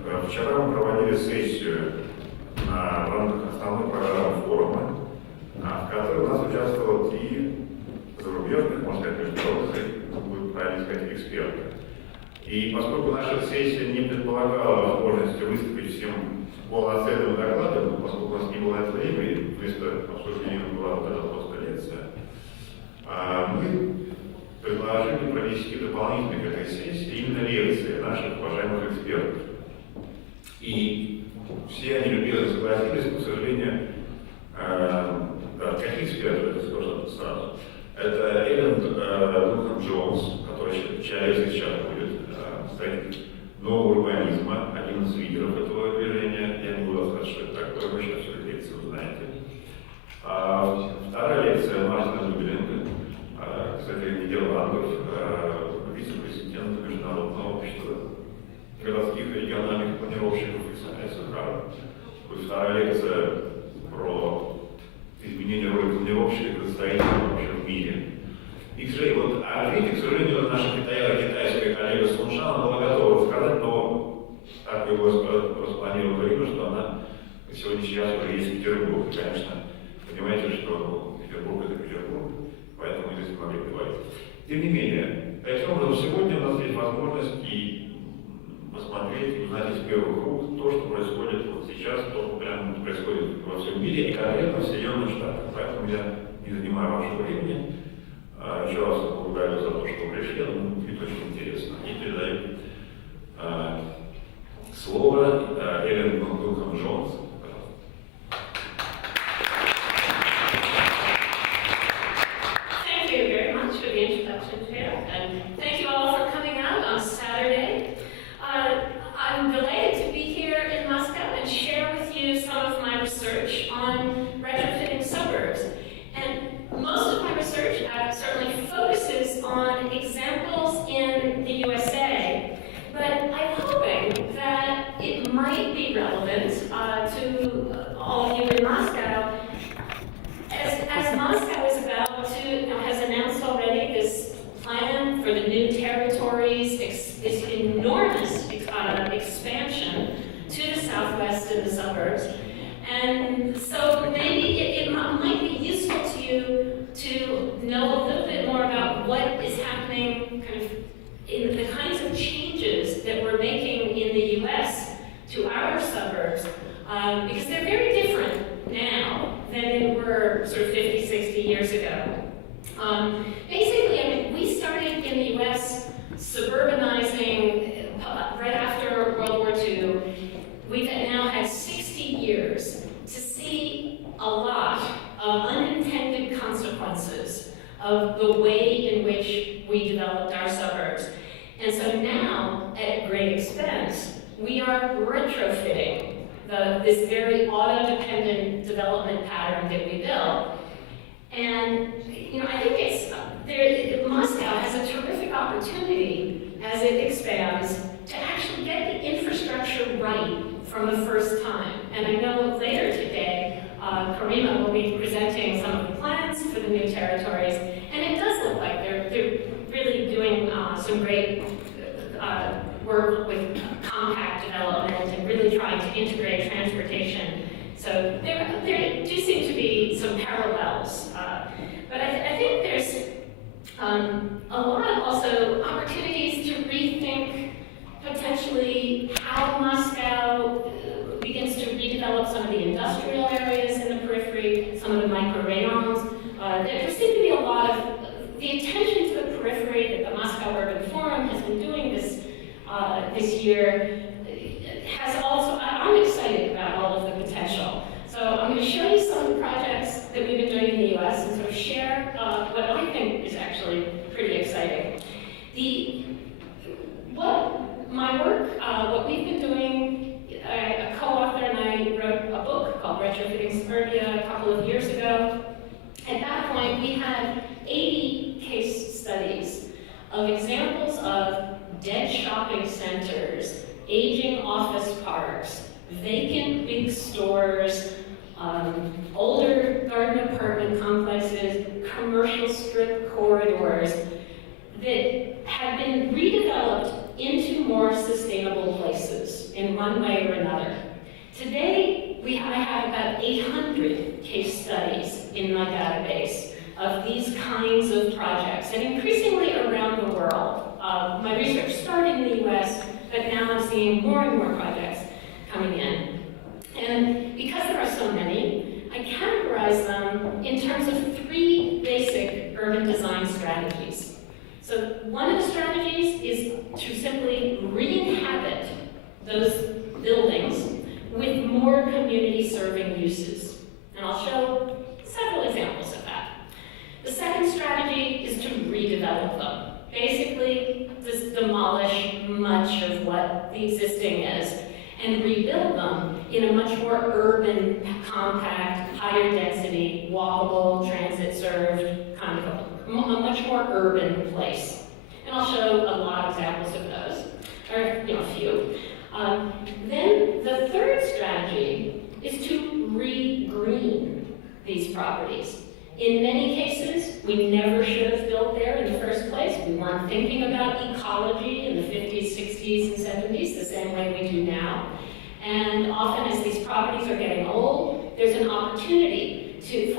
Вчера мы проводили сессию в рамках основной программы форума, в которой у нас участвовало 3 зарубежных, можно сказать, международных, будет правильно сказать, экспертов. И поскольку наша сессия не предполагала возможности выступить всем полноценным докладом, поскольку у нас не было этого времени, и вместо обсуждения была вот эта просто лекция, мы предложили провести дополнительно к этой сессии именно лекции наших уважаемых экспертов. И все они любезно согласились, но, к сожалению, каких экспертов, это скажу сразу. Это Эллен Данхэм-Джоунс, который человек сейчас будет стоит нового урбанизма, один из лидеров этого движения. Я не буду сказать, что это такое, вы сейчас всю лекцию узнаете. Вторая лекция МАРХИ, кстати, Нидерландов, вице-президент Международного общества городских и региональных планировщиков и СХ. Будет вторая лекция про изменение роли планировщика и градостроителя вообще в мире. И, к сожалению, наша китайская коллега Суншана была готова сказать, но так его распланировало время, что она сегодня сейчас уже есть в Петербурге. Конечно, понимаете, что Петербург это Петербург, поэтому мы здесь не могли говорить. Тем не менее, таким образом, сегодня у нас есть возможность и посмотреть, узнать из первых рук то, что происходит вот сейчас, то, что прямо происходит во всем мире и конкретно в Соединенных Штатах. Поэтому я не занимаю вашего времени. Еще раз благодарю за то, что вы пришли, будет очень интересно. И передаю слово Эллен Данхэм-Джоунс. Thank you very much for the introduction, Chair, and thank you all for coming out on Saturday. I'm delighted to be here in Moscow and share with you some of my research on retrofitting suburbs. And most of my research certainly focuses on examples in the USA, but I'm hoping that it might be relevant to all of you in Moscow, as Moscow is about to, has announced already this plan for the new territories, this enormous expansion to the southwest and the suburbs. And so maybe it might be useful to you to know a little bit more about what is happening kind of in the kinds of changes that we're making in the US to our suburbs, because they're very different now than they were sort of 50, 60 years ago. Basically, I mean, we started in the US suburbanizing right after World War II. We've now had 60 years to see a lot of unintended consequences of the way in which we developed our suburbs. And so now, at great expense, we are retrofitting this very auto-dependent development pattern that we built. And I think Moscow has a terrific opportunity as it expands to actually get the infrastructure right from the first time. And I know later today, Karima will be presenting some of the plans for the new territories, and it does look like they're really doing some great work with compact development and really trying to integrate transportation. So there do seem to be some parallels. But I think there's a lot of also opportunities to rethink potentially how Moscow begins to redevelop some of the industrial areas in the periphery, some of the micro-rayons. There seems to be a lot of the attention to the periphery that the Moscow Urban Forum has been doing this year has also, I'm excited about all of the potential. So I'm going to show you some of the projects that we've been doing in the US and sort of share what I think is actually pretty exciting. My work, what we've been doing, a co-author and I wrote a book called Retrofitting Suburbia a couple of years ago. At that point, we had 80 case studies of examples of dead shopping centers, aging office parks, vacant big stores, older garden apartment complexes, commercial strip corridors that have been redeveloped into more sustainable places in one way or another. Today, I have about 800 case studies in my database of these kinds of projects, and increasingly around the world. My research started in the US, but now I'm seeing more and more projects coming in. And because there are so many, I categorize them in terms of 3 basic urban design strategies. So one of the strategies is to simply re-inhabit those buildings with more community-serving uses. And I'll show several examples of that. The second strategy is to redevelop them. Basically, just demolish much of what the existing is and rebuild them in a much more urban, compact, higher density, walkable, transit-served, kind of a much more urban place. And I'll show a lot of examples of those, or a few. Then the third strategy is to re-green these properties. In many cases, we never should have built there in the first place. We weren't thinking about ecology in the 50s, 60s, and 70s the same way we do now. And often as these properties are getting old, there's an opportunity to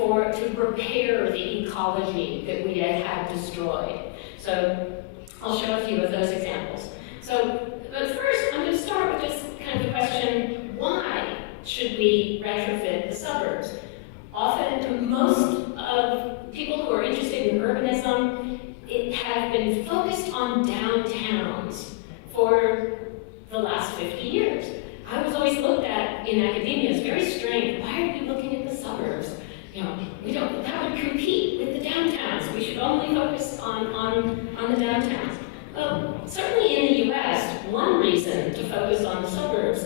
repair the ecology that we had destroyed. So I'll show a few of those examples. But first, I'm going to start with just kind of the question, why should we retrofit the suburbs? Often, most of people who are interested in urbanism have been focused on downtowns for the last 50 years. I was always looked at in academia as very strange. Why are we looking at the suburbs? That would compete with the downtowns. We should only focus on the downtowns. Well, certainly in the US, one reason to focus on the suburbs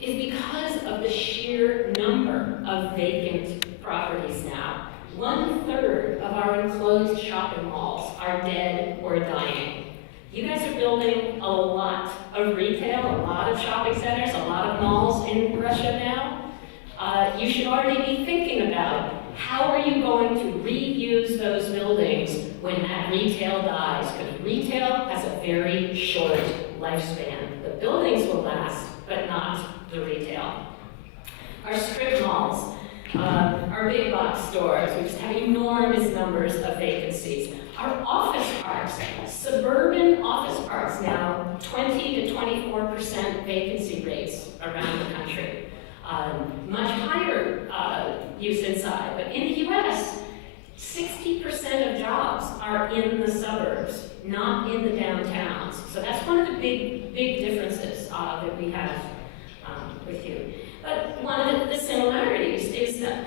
is because of the sheer number of vacant properties now. 1/3 of our enclosed shopping malls are dead or dying. You guys are building a lot of retail, a lot of shopping centers, a lot of malls in Russia now. You should already be thinking about how are you going to reuse those buildings when that retail dies, because retail has a very short lifespan. The buildings will last, but not the retail. Our strip malls, our big box stores, we just have enormous numbers of vacancies. Our office parks, suburban office parks now, 20 to 24% vacancy rates around the country. Much higher use inside, but in the US, 60% of jobs are in the suburbs, not in the downtowns. So that's one of the big differences that we have with you. But one of the similarities is that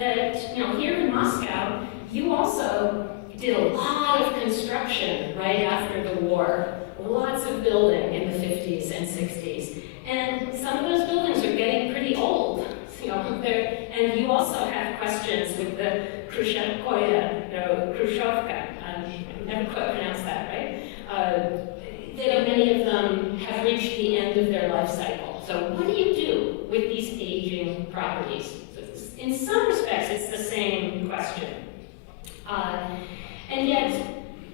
here in Moscow, you also did a lot of construction right after the war. Lots of building in the 50s and 60s. And some of those buildings are getting pretty old. And you also have questions with the Khrushchevka, I never quite pronounced that right, that many of them have reached the end of their life cycle. So what do you do with these aging properties? So in some respects, it's the same question. And yet,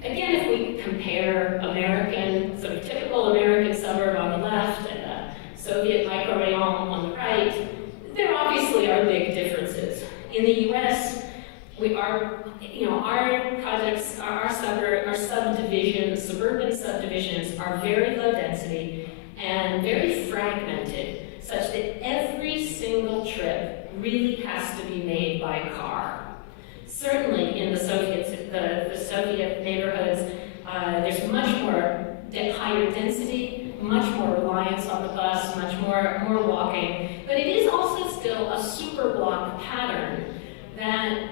again, if we compare American, sort of typical American suburb on the left and a Soviet microrayon on the right, there obviously are big differences. In the US, our projects, our subdivisions, suburban subdivisions are very low density and very fragmented, such that every single trip really has to be made by car. Certainly in the Soviet neighborhoods, there's much more higher density, much more reliance on the bus, much more walking. But it is also still a super block pattern that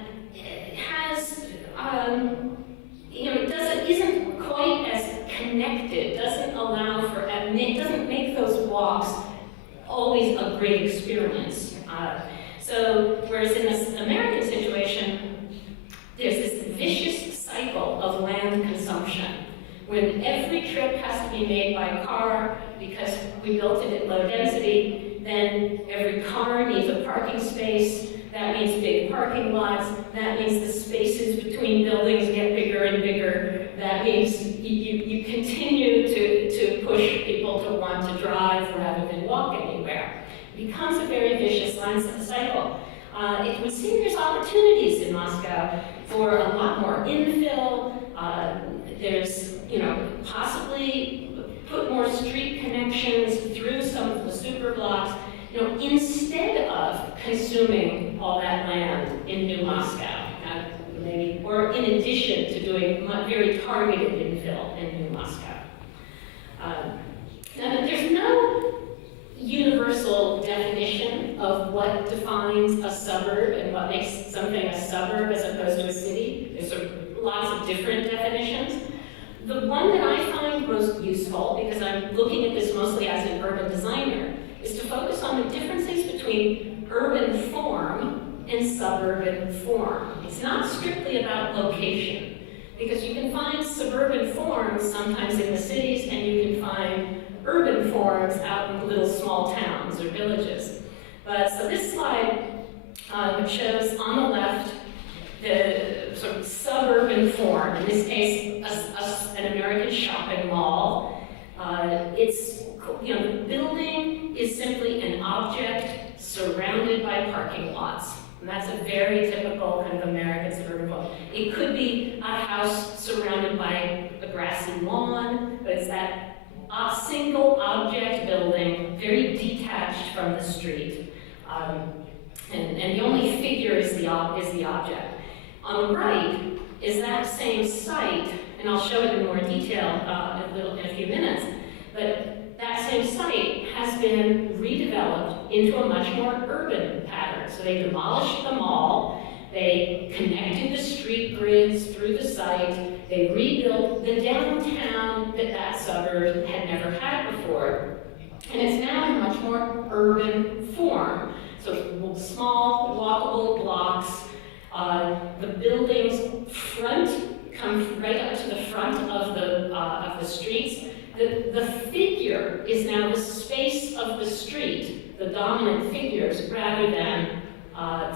has, isn't quite as connected, doesn't allow for, it doesn't make those walks always a great experience. So whereas in this American situation, there's this vicious cycle of land consumption. When every trip has to be made by car because we built it at low density, then every car needs a parking space. That means big parking lots. That means the spaces between buildings get bigger and bigger. That means you continue to push people to want to drive rather than walk anywhere. It becomes a very vicious cycle. It would seem there's opportunities in Moscow for a lot more infill. There's, possibly put more street connections through some of the super blocks, instead of consuming all that land in New Moscow, maybe, or in addition to doing very targeted infill in New Moscow. Now, there's no universal definition of what defines a suburb and what makes something a suburb as opposed to a city. There's lots of different definitions. The one that I find most useful, because I'm looking at this mostly as an urban designer, is to focus on the differences between urban form and suburban form. It's not strictly about location, because you can find suburban forms sometimes in the cities, and you can find urban forms out in little small towns or villages. So this slide shows on the left the sort of suburban form, in this case an American shopping mall. The building is simply an object surrounded by parking lots. And that's a very typical kind of American suburban form. It could be a house surrounded by a grassy lawn, but it's that single object building, very detached from the street. And the only figure is the object. On the right is that same site, and I'll show it in more detail in a few minutes, but that same site has been redeveloped into a much more urban pattern. So they demolished the mall, they connected the street grids through the site, they rebuilt the downtown that suburb had never had before, and it's now in a much more urban form. So small, walkable blocks. The buildings come right up to the front of the streets. The figure is now the space of the street, the dominant figures, rather than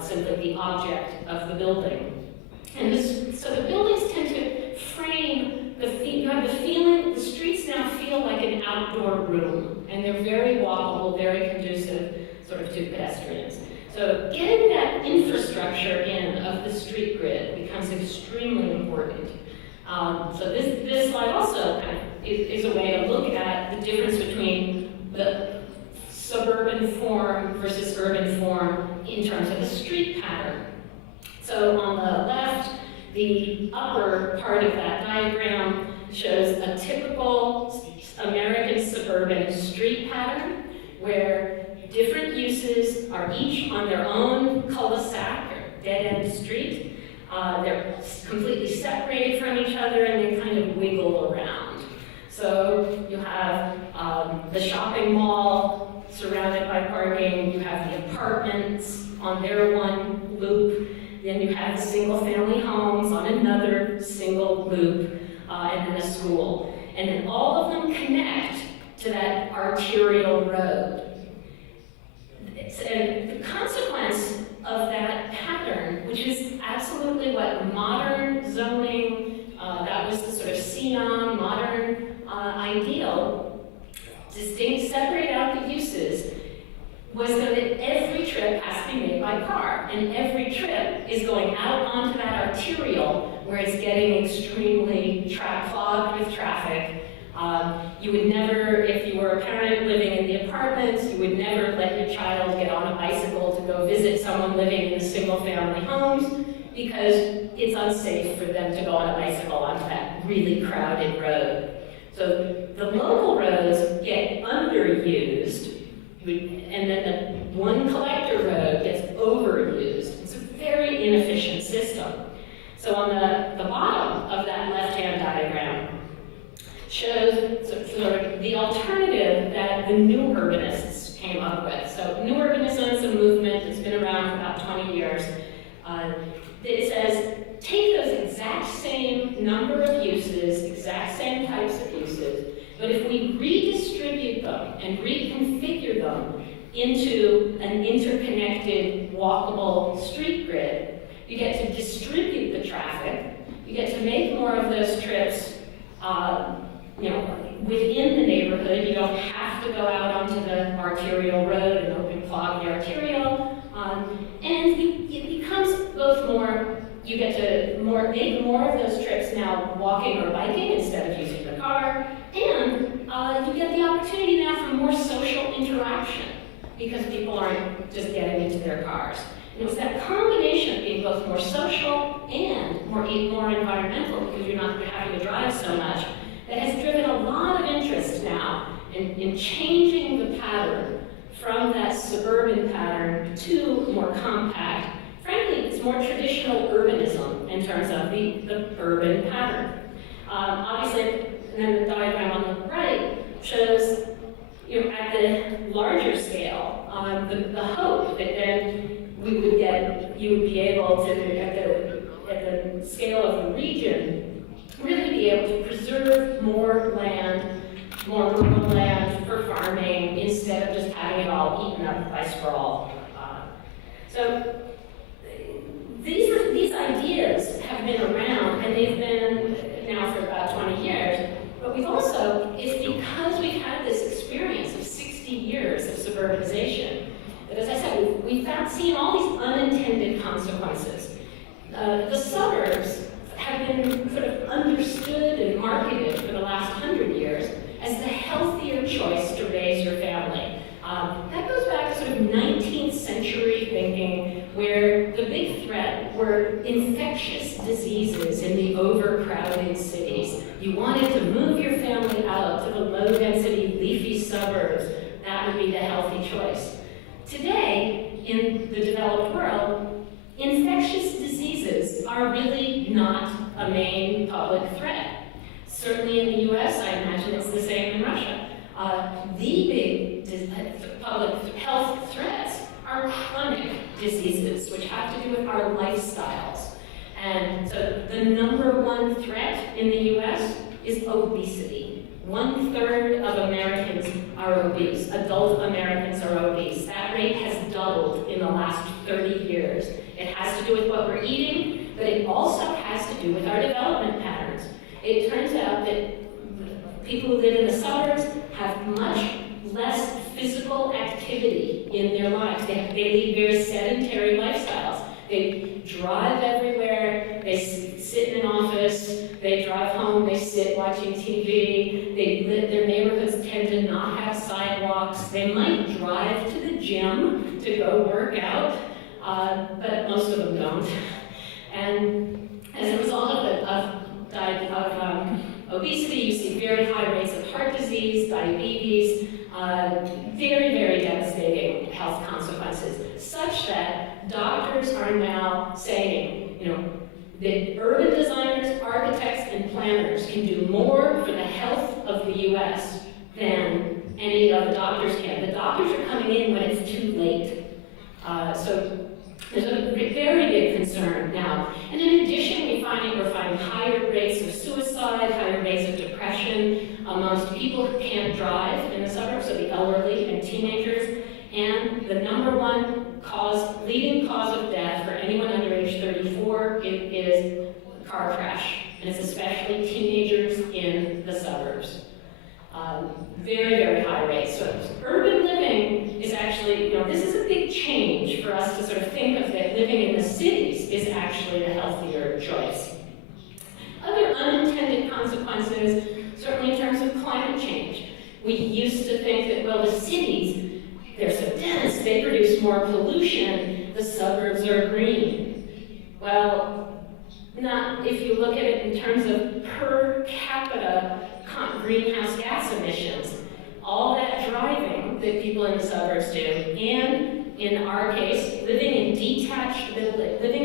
simply the object of the building. And so the buildings tend to frame you have the feeling, the streets now feel like an outdoor room, and they're very walkable, very conducive sort of to pedestrians. So getting that infrastructure in of the street grid becomes extremely important. So this slide also kind of is a way to look at the difference between the suburban form versus urban form in terms of the street pattern. So on the left, the upper part of that diagram shows a typical American suburban street pattern where different uses are each on their own cul-de-sac or dead-end street. They're completely separated from each other and they kind of wiggle around. So you have the shopping mall surrounded by parking, you have the apartments on their one loop, then you have the single-family homes on another single loop, and then a school. And then all of them connect to that arterial road. And the consequence of that pattern, which is absolutely what modern zoning, that was the sort of CNOM, modern ideal, separate out the uses, was that every trip has to be made by car, and every trip is going out onto that arterial where it's getting extremely clogged with traffic. You would never, if you were a parent living in the apartments, you would never let your child get on a bicycle to go visit someone living in the single-family homes because it's unsafe for them to go on a bicycle onto that really crowded road. So the local roads get underused, and then the one collector road gets overused. It's a very inefficient system. So on the bottom of that left-hand diagram shows sort of the alternative that the new urbanists came up with. So new urbanism is a movement that's been around for about 20 years. It says, take those exact same number of uses, exact same types of uses, but if we redistribute them and reconfigure them into an interconnected, walkable street grid, you get to distribute the traffic, you get to make more of those trips within the neighborhood. You don't have to go out onto the arterial road and open clog the arterial. And it becomes both more, you get to make more of those trips now walking or biking instead of using the car. And you get the opportunity now for more social interaction because people aren't just getting into their cars. And it's that combination of being both more social and more environmental because you're not having to drive so much that has driven a lot of interest now in changing the pattern from that suburban pattern to more compact. Frankly, it's more traditional urbanism in terms of the urban pattern. Obviously, and then the diagram on the right shows, at the larger scale, the hope that then you would be able to, at the scale of the region, really be able to preserve more land, more rural land for farming, instead of just having it all eaten up by sprawl. So these ideas have been around, and they've been now for about 20 years, but it's because we've had this experience of 60 years of suburbanization, that as I said, we've seen all these unintended consequences. The suburbs have been sort of understood and marketed for the last 100 years as the healthier choice to raise your family. That goes back to sort of 19th century thinking, where the big threat were infectious diseases in the overcrowded cities. You wanted to move your family out to the low-density, leafy suburbs. That would be the healthy choice. Today, in the developed world, infectious diseases are really not a main public threat. Certainly in the US, I imagine it's the same in Russia. The big public health threats are chronic diseases, which have to do with our lifestyles. And so the #1 threat in the US is obesity. 1/3 of Americans are obese. Adult Americans are obese. That rate has doubled in the last 30 years. It has to do with what we're eating, but it also has to do with our development patterns. It turns out that people who live in the suburbs have much less physical activity in their lives. They lead very sedentary lifestyles. They drive everywhere, they sit in an office, they drive home, they sit watching TV, their neighborhoods tend to not have sidewalks. They might drive to the gym to go work out, but most of them don't. And as a result of obesity, you see very high rates of heart disease, diabetes, very, very devastating health consequences, such that doctors are now saying, that urban designers, architects, and planners can do more for the health of the US than any of the doctors can. The doctors are coming in when it's too late. So there's a very big concern now. And in addition, we're finding higher rates of suicide, higher rates of depression amongst people who can't drive in the suburbs, so the elderly and teenagers. And the #1 leading cause of death for anyone under age 34 is car crash. And it's especially teenagers in the suburbs. Very, very high rates. So urban living is actually, this is a big change for us to sort of think of that living in the cities is actually the healthier choice. Other unintended consequences, certainly in terms of climate change. We used to think that, well, the cities, they're so dense, they produce more pollution, the suburbs are green. Well, not if you look at it in terms of per capita greenhouse gas emissions. All that driving that people in the suburbs do, and in our case, living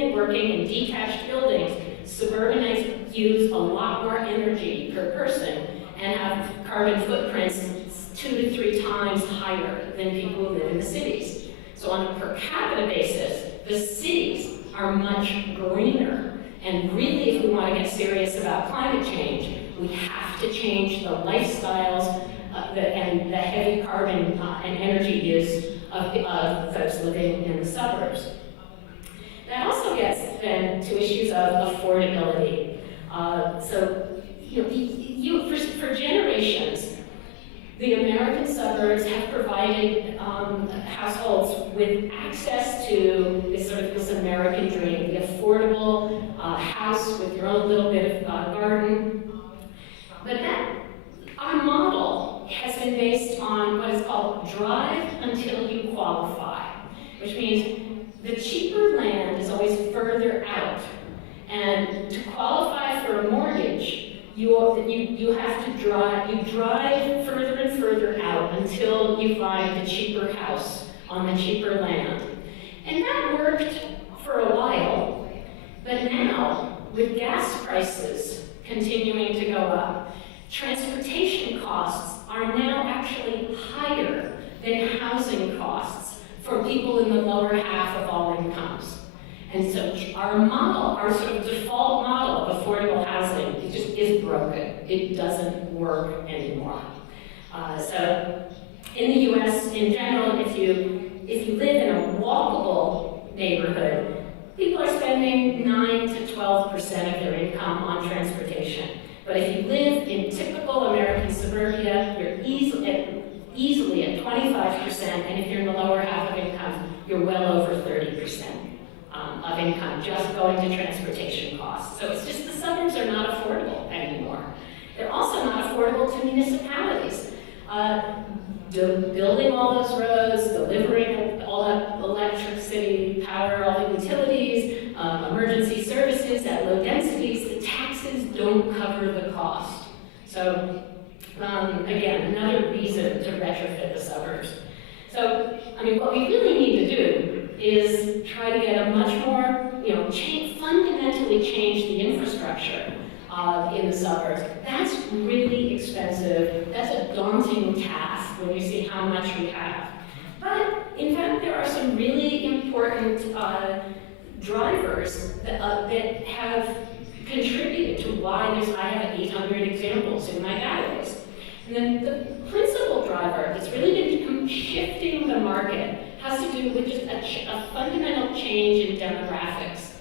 and working in detached buildings, suburbanites use a lot more energy per person and have carbon footprints 2 to 3 times higher than people who live in the cities. So on a per capita basis, the cities are much greener. And really, if we want to get serious about climate change, we have to change the lifestyles and the heavy carbon and energy use of folks living in the suburbs. That also gets then to issues of affordability. For generations, the American suburbs have provided households with access to this American dream, the affordable house with your own little bit of garden. But our model has been based on what is called drive until you qualify, which means the cheaper land is always further out. And to qualify for a mortgage, you have to drive further and further out until you find the cheaper house on the cheaper land. And that worked for a while, but now, with gas prices continuing to go up, transportation costs are now actually higher than housing costs for people in the lower half of all incomes. And so our model, our sort of default model of affordable housing, it just is broken. It doesn't work anymore. So in the US in general, if you live in a walkable neighborhood, people are spending 9 to 12% of their income on transportation. But if you live in typical American suburbia, you're easily at 25%, and if you're in the lower half of income, you're well over 30%. Of income just going to transportation costs. So it's just the suburbs are not affordable anymore. They're also not affordable to municipalities. Building all those roads, delivering all that electricity, power, all the utilities, emergency services at low densities, the taxes don't cover the cost. So again, another reason to retrofit the suburbs. So, I mean, what we really need to do is try to get a much more, fundamentally change the infrastructure in the suburbs. That's really expensive. That's a daunting task when you see how much we have. But in fact, there are some really important drivers that have contributed to why I have 800 examples in my database. And then the principal driver that's really been shifting the market has to do with just a fundamental change in demographics.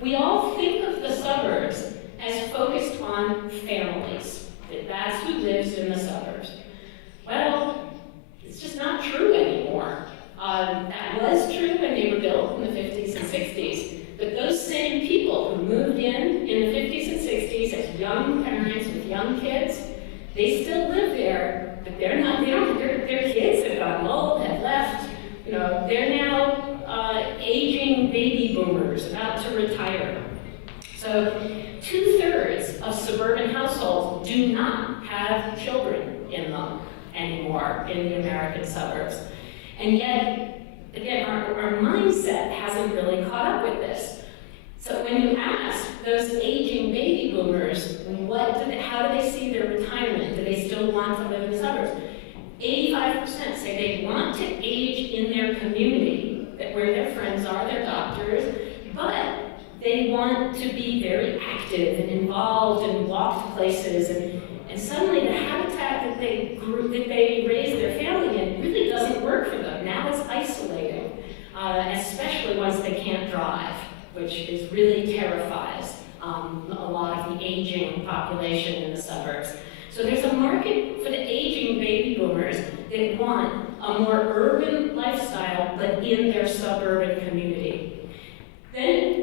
We all think of the suburbs as focused on families. That's who lives in the suburbs. Well, it's just not true anymore. That was true when they were built in the 50s and 60s. But those same people who moved in the 50s and 60s as young parents with young kids, they still live there, but they're not, their kids have gotten old, have left. They're now aging baby boomers about to retire. So 2/3 of suburban households do not have children in them anymore in the American suburbs. And yet, again, our mindset hasn't really caught up with this. So when you ask those aging baby boomers, how do they see their retirement? Do they still want to live in the suburbs? 85% say they want to age in their community, where their friends are, their doctors, but they want to be very active and involved and walk to places. And suddenly the habitat that they raise their family in really doesn't work for them. Now it's isolating, especially once they can't drive, which really terrifies a lot of the aging population in the suburbs. So there's a market for the aging baby boomers that want a more urban lifestyle, but in their suburban community.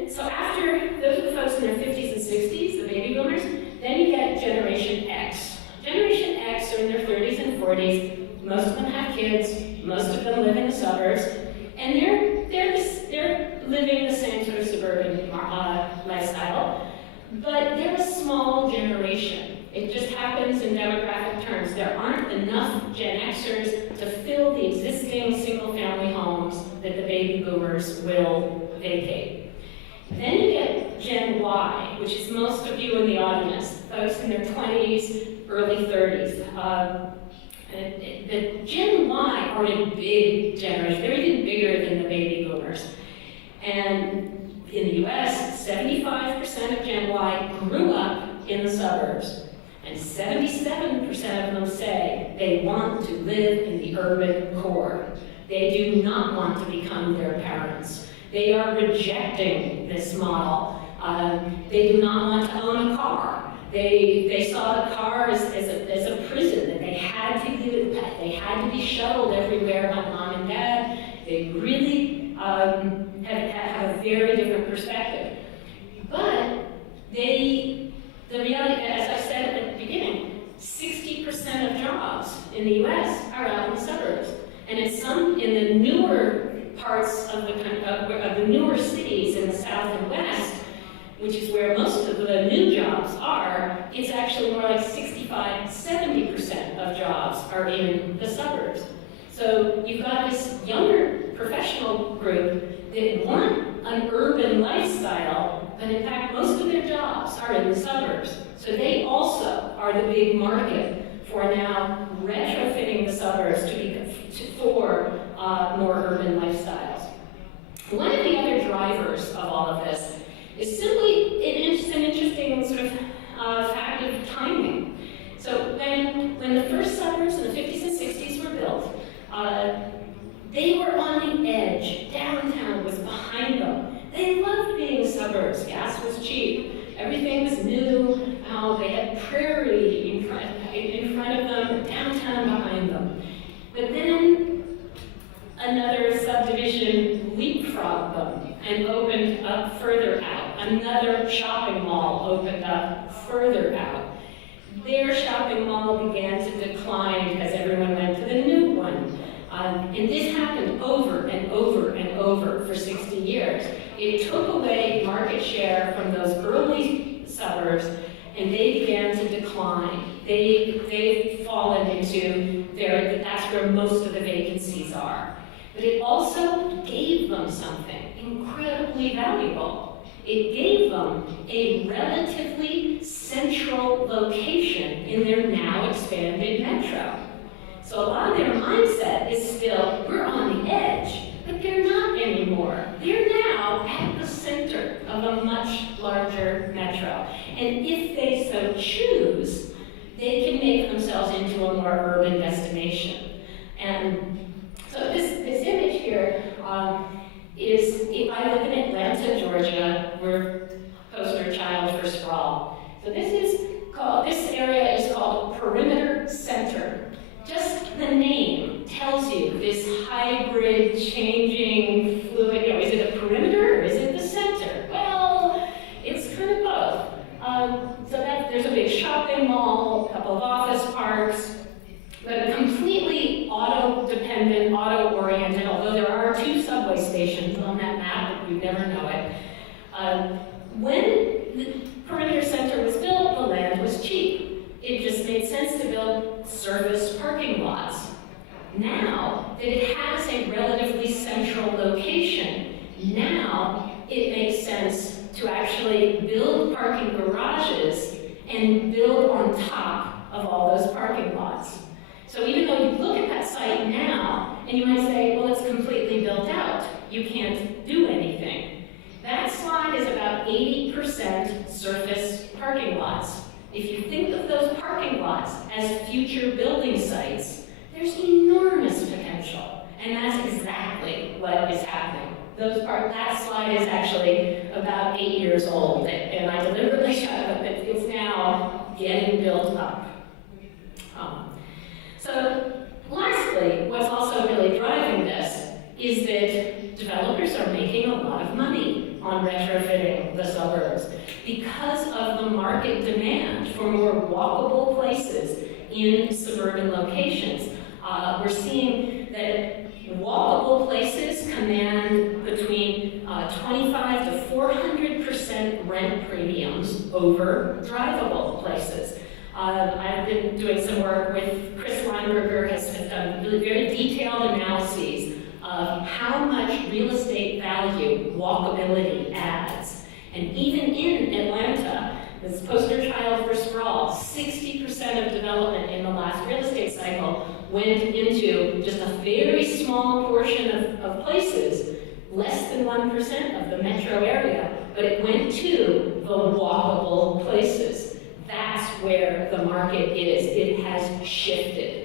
So after those are the folks in their 50s and 60s, the baby boomers, then you get Generation X. Generation X are in their 30s and 40s. Most of them have kids. Most of them live in the suburbs, and they're living the same sort of suburban lifestyle. But they're a small generation. It just happens in demographic terms. There aren't enough Gen Xers to fill the existing single-family homes that the baby boomers will vacate. Then you get Gen Y, which is most of you in the audience, folks in their 20s, early 30s. The Gen Y are a big generation. They're even bigger than the baby boomers. And in the US, 75% of Gen Y grew up in the suburbs. And 77% of them say they want to live in the urban core. They do not want to become their parents. They are rejecting this model. They do not want to own a car. They saw the car as a prison, that they had to be shuttled everywhere by mom and dad. They really have a very different perspective. But the reality, as I said at the beginning, 60% of jobs in the US are out in the suburbs. And in the newer parts of the newer cities in the South and West, which is where most of the new jobs are, it's actually more like 65–70% of jobs are in the suburbs. So you've got this younger professional group that want an urban lifestyle, but in fact most of their jobs are in the suburbs. So they also are the big market for now retrofitting the suburbs for more urban lifestyles. One of the other drivers of all of this is simply an interesting sort of fact of timing. So when the first suburbs in the 50s and 60s were built, they were on the edge. Downtown was behind them. They loved being suburbs. Gas was cheap. Everything was new. They had prairie in front of them, downtown behind them. But then another subdivision leapfrogged them and opened up further out. Another shopping mall opened up further out. Their shopping mall began to decline as everyone went to the new one. And this happened over and over and over for 60 years. It took away market share from those early suburbs, and they began to decline. They've fallen into that's where most of the vacancies are. But it also gave them something incredibly valuable. It gave them a relatively central location in their now expanded metro. So a lot of their mindset is still, we're on the edge, but they're not anymore. They're now at the center of a much larger metro. And if they so choose, they can make themselves into a more urban destination. And so this image here is, I live in Atlanta, Georgia. We're poster child for sprawl. So this area is called Perimeter Center. Just the name tells you this hybrid, changing, fluid, is it a perimeter or is it the center? Well, it's kind of both. So there's a big shopping mall, a couple of office parks, but completely auto-dependent, auto-oriented, although there are 2 subway stations on that map, but we never know it. When the Perimeter Center was built, the land was cheap. It just made sense to build surface parking lots. Now that it has a relatively central location, now it makes sense to actually build parking garages and build on top of all those parking lots. So even though you look at that site now, and you might say, well, it's completely built out. You can't do anything. That slide is about 80% surface parking lots. If you think of those parking lots as future building sites, there's enormous potential. And that's exactly what is happening. That slide is actually about 8 years old, and I deliberately showed it, but it's now getting built up. So lastly, what's also really driving this is that developers are making a lot of money on retrofitting the suburbs because of the market demand for more walkable places in suburban locations. We're seeing that walkable places command between 25 to 400% rent premiums over drivable places. I've been doing some work with Chris Lineberger, has done really very detailed analyses of how much real estate value walkability adds. And even in Atlanta, this poster child for sprawl, 60% of development in the last real estate cycle went into just a very small portion of places, less than 1% of the metro area, but it went to the walkable places. That's where the market is. It has shifted.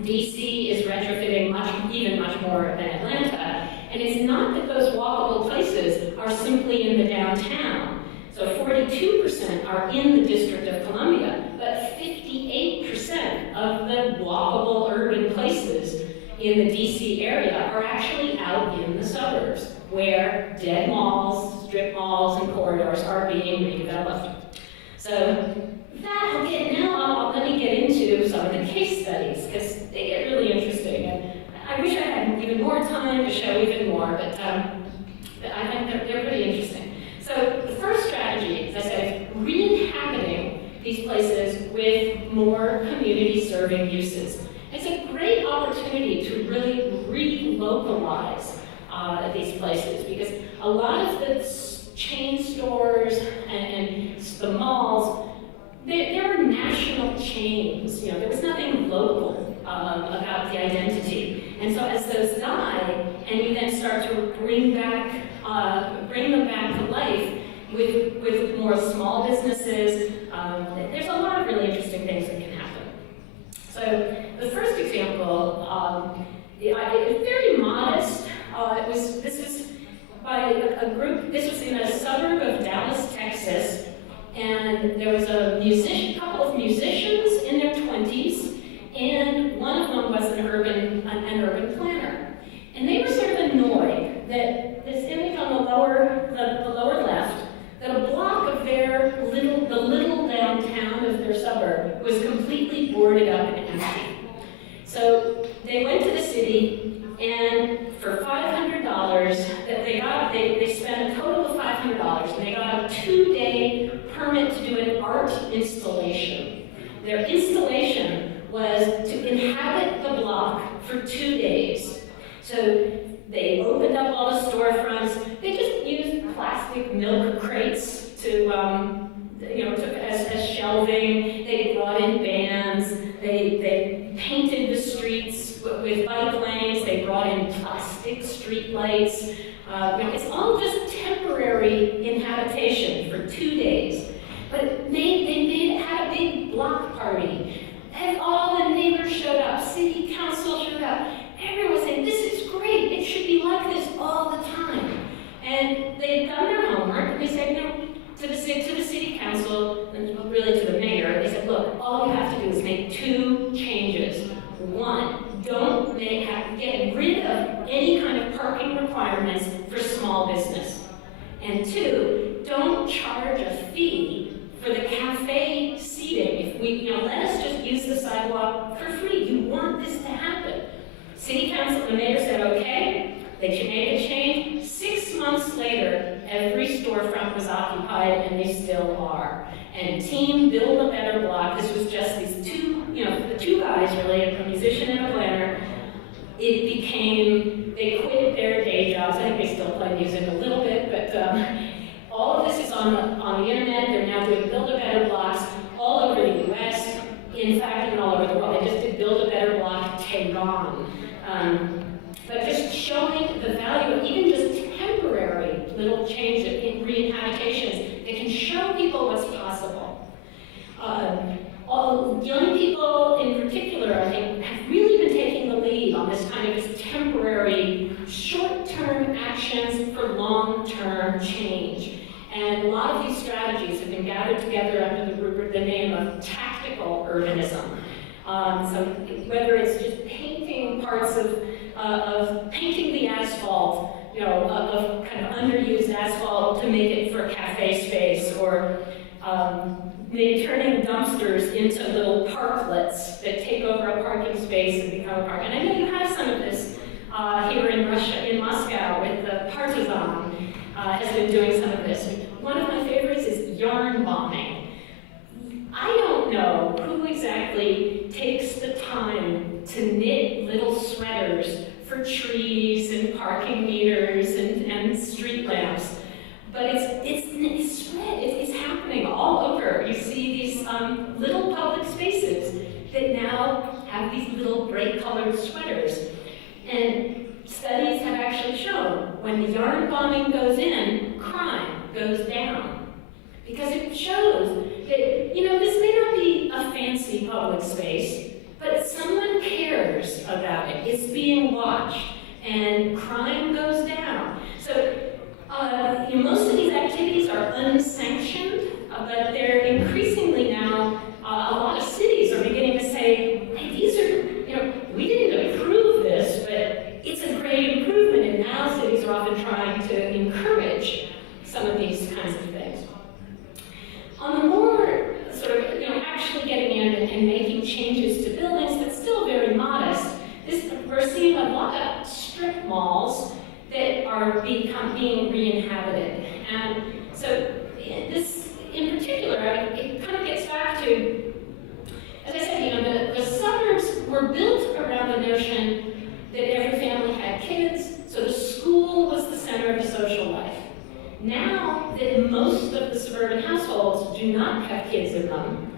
DC is retrofitting even much more than Atlanta, and it's not that those walkable places are simply in the downtown. So 42% are in the District of Columbia, but 58% of the walkable urban places in the DC area are actually out in the suburbs, where dead malls, strip malls, and corridors are being redeveloped. So let me get into some of the case studies, because they get really interesting. And I wish I had even more time to show even more, but I think they're pretty interesting. So the first strategy, as I said, is re-inhabiting these places with more community-serving uses. It's a great opportunity to really relocalize these places, because a lot of the chain stores and the malls, they were national chains. You know, there was nothing local about the identity. And so as those die, and you then start to bring them back to life with more small businesses, there's a lot of really interesting things that can happen. So the first example, it's very modest. This was by a group. This was in a suburb of Dallas, Texas. And there was a couple of musicians in their 20s, and one of them was an urban planner. And they were sort of annoyed that this image on the lower left, that a block of the little downtown of their suburb was completely boarded up and empty. So they went to the city, and for $500, they spent a total of $500, and they got a 2-day permit to do an art installation. Their installation was to inhabit the block for 2 days. So they opened up all the storefronts. They just used plastic milk crates as shelving. They brought in bands. They painted the streets with bike lanes. They brought in plastic street lights. It's all just temporary inhabitation for 2 days. But they had a big block party. And all the neighbors showed up. City council showed up. Everyone was saying, this is great. It should be like this all the time. And they'd done their homework. And they said, to the city council, and really to the mayor, they said, look, all you have to do is make 2 changes. 1, don't get rid of any kind of parking requirements for small business. And 2, don't charge a fee for the cafe seating. If let us just use the sidewalk for free. You want this to happen. City council, the mayor said, okay. They made a change. 6 months later, every storefront was occupied, and they still are. And team Build a Better Block, this was just these the 2 guys related, a musician and a planner. They quit their day jobs. I think they still play music a little bit, but all of this is on the internet. They're now doing Build a Better blocks all over the US. In fact, even all over the world. They just did Build a Better block Tehran. But just showing the value of even just temporary little changes in re-inhabitations that can show people what's possible. All young people in particular, I think, have really been taking the lead on this kind of temporary, short-term actions for long-term change. And a lot of these strategies have been gathered together under the name of tactical urbanism. So whether it's just painting parts of painting the asphalt, of kind of underused asphalt to make it for cafe space, or maybe turning dumpsters into little parklets that take over a parking space and become a park. And I know you have some of this here in Russia, in Moscow, with the Partizan has been doing some of this. One of my favorites is yarn bombing. I don't know who exactly takes the time to knit little sweaters for trees and parking meters and street lamps, but it's spread. It's happening all over. You see these little public spaces that now have these little bright-colored sweaters, and studies have actually shown when the yarn bombing goes in, crime goes down. Because it shows that, this may not be a fancy public space, but someone cares about it. It's being watched, and crime goes down. So most of these activities activities are unsanctioned, but they're increasingly now, a lot of cities are beginning to say, hey, these are, we didn't approve this, but it's a great improvement, and now cities are often trying to encourage some of these kinds of things. On the more sort of, actually getting in and making changes to buildings, but still very modest, we're seeing a lot of strip malls that are being re-inhabited. And so this, in particular, it kind of gets back to, as I said, the suburbs were built around the notion that every family had kids, so the school was the center of the social life. Now that most of the suburban households do not have kids in them,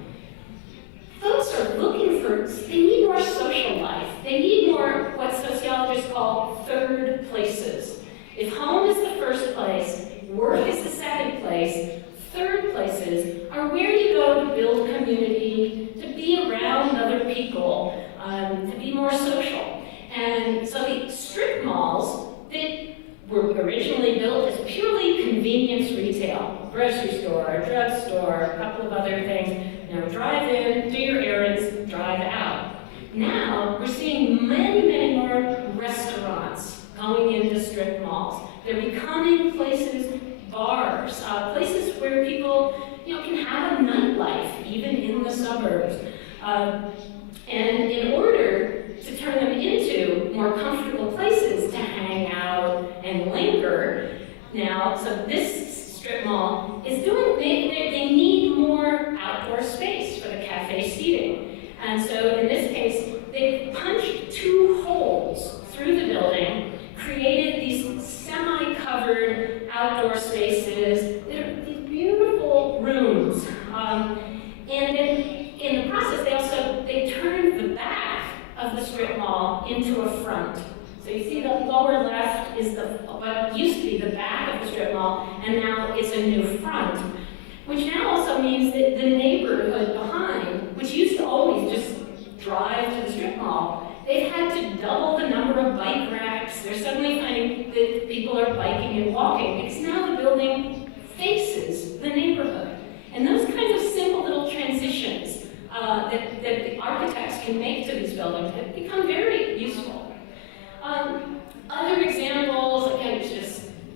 folks are looking for, they need more social life. They need more what sociologists call third places. If home is the first place, work is the second place, third places are where you go to build community, to be around other people, to be more social. And so the strip malls that were originally built as purely convenience retail, grocery store, drugstore, a couple of other things, drive in, do your errands, drive out. Now, we're seeing many, many more restaurants going into strip malls. They're becoming places, bars, places where people, can have a nightlife, even in the suburbs. And in order to turn them into more comfortable places to hang out and linger, now, so this strip mall is doing, they need more outdoor space for the cafe seating. And so in this case, they punched 2 holes through the building, created these semi-covered outdoor spaces. They're these beautiful rooms. And in the process, they turned the back of the strip mall into a front. So you see the lower left is what used to be the back of the strip mall, and now it's a new front, which now also means that the neighborhood behind, which used to always just drive to the strip mall, they've had to double the number of bike racks. They're suddenly finding that people are biking and walking because now the building faces the neighborhood. And those kinds of simple little transitions that the architects can make to these buildings have become very useful. Other examples, again,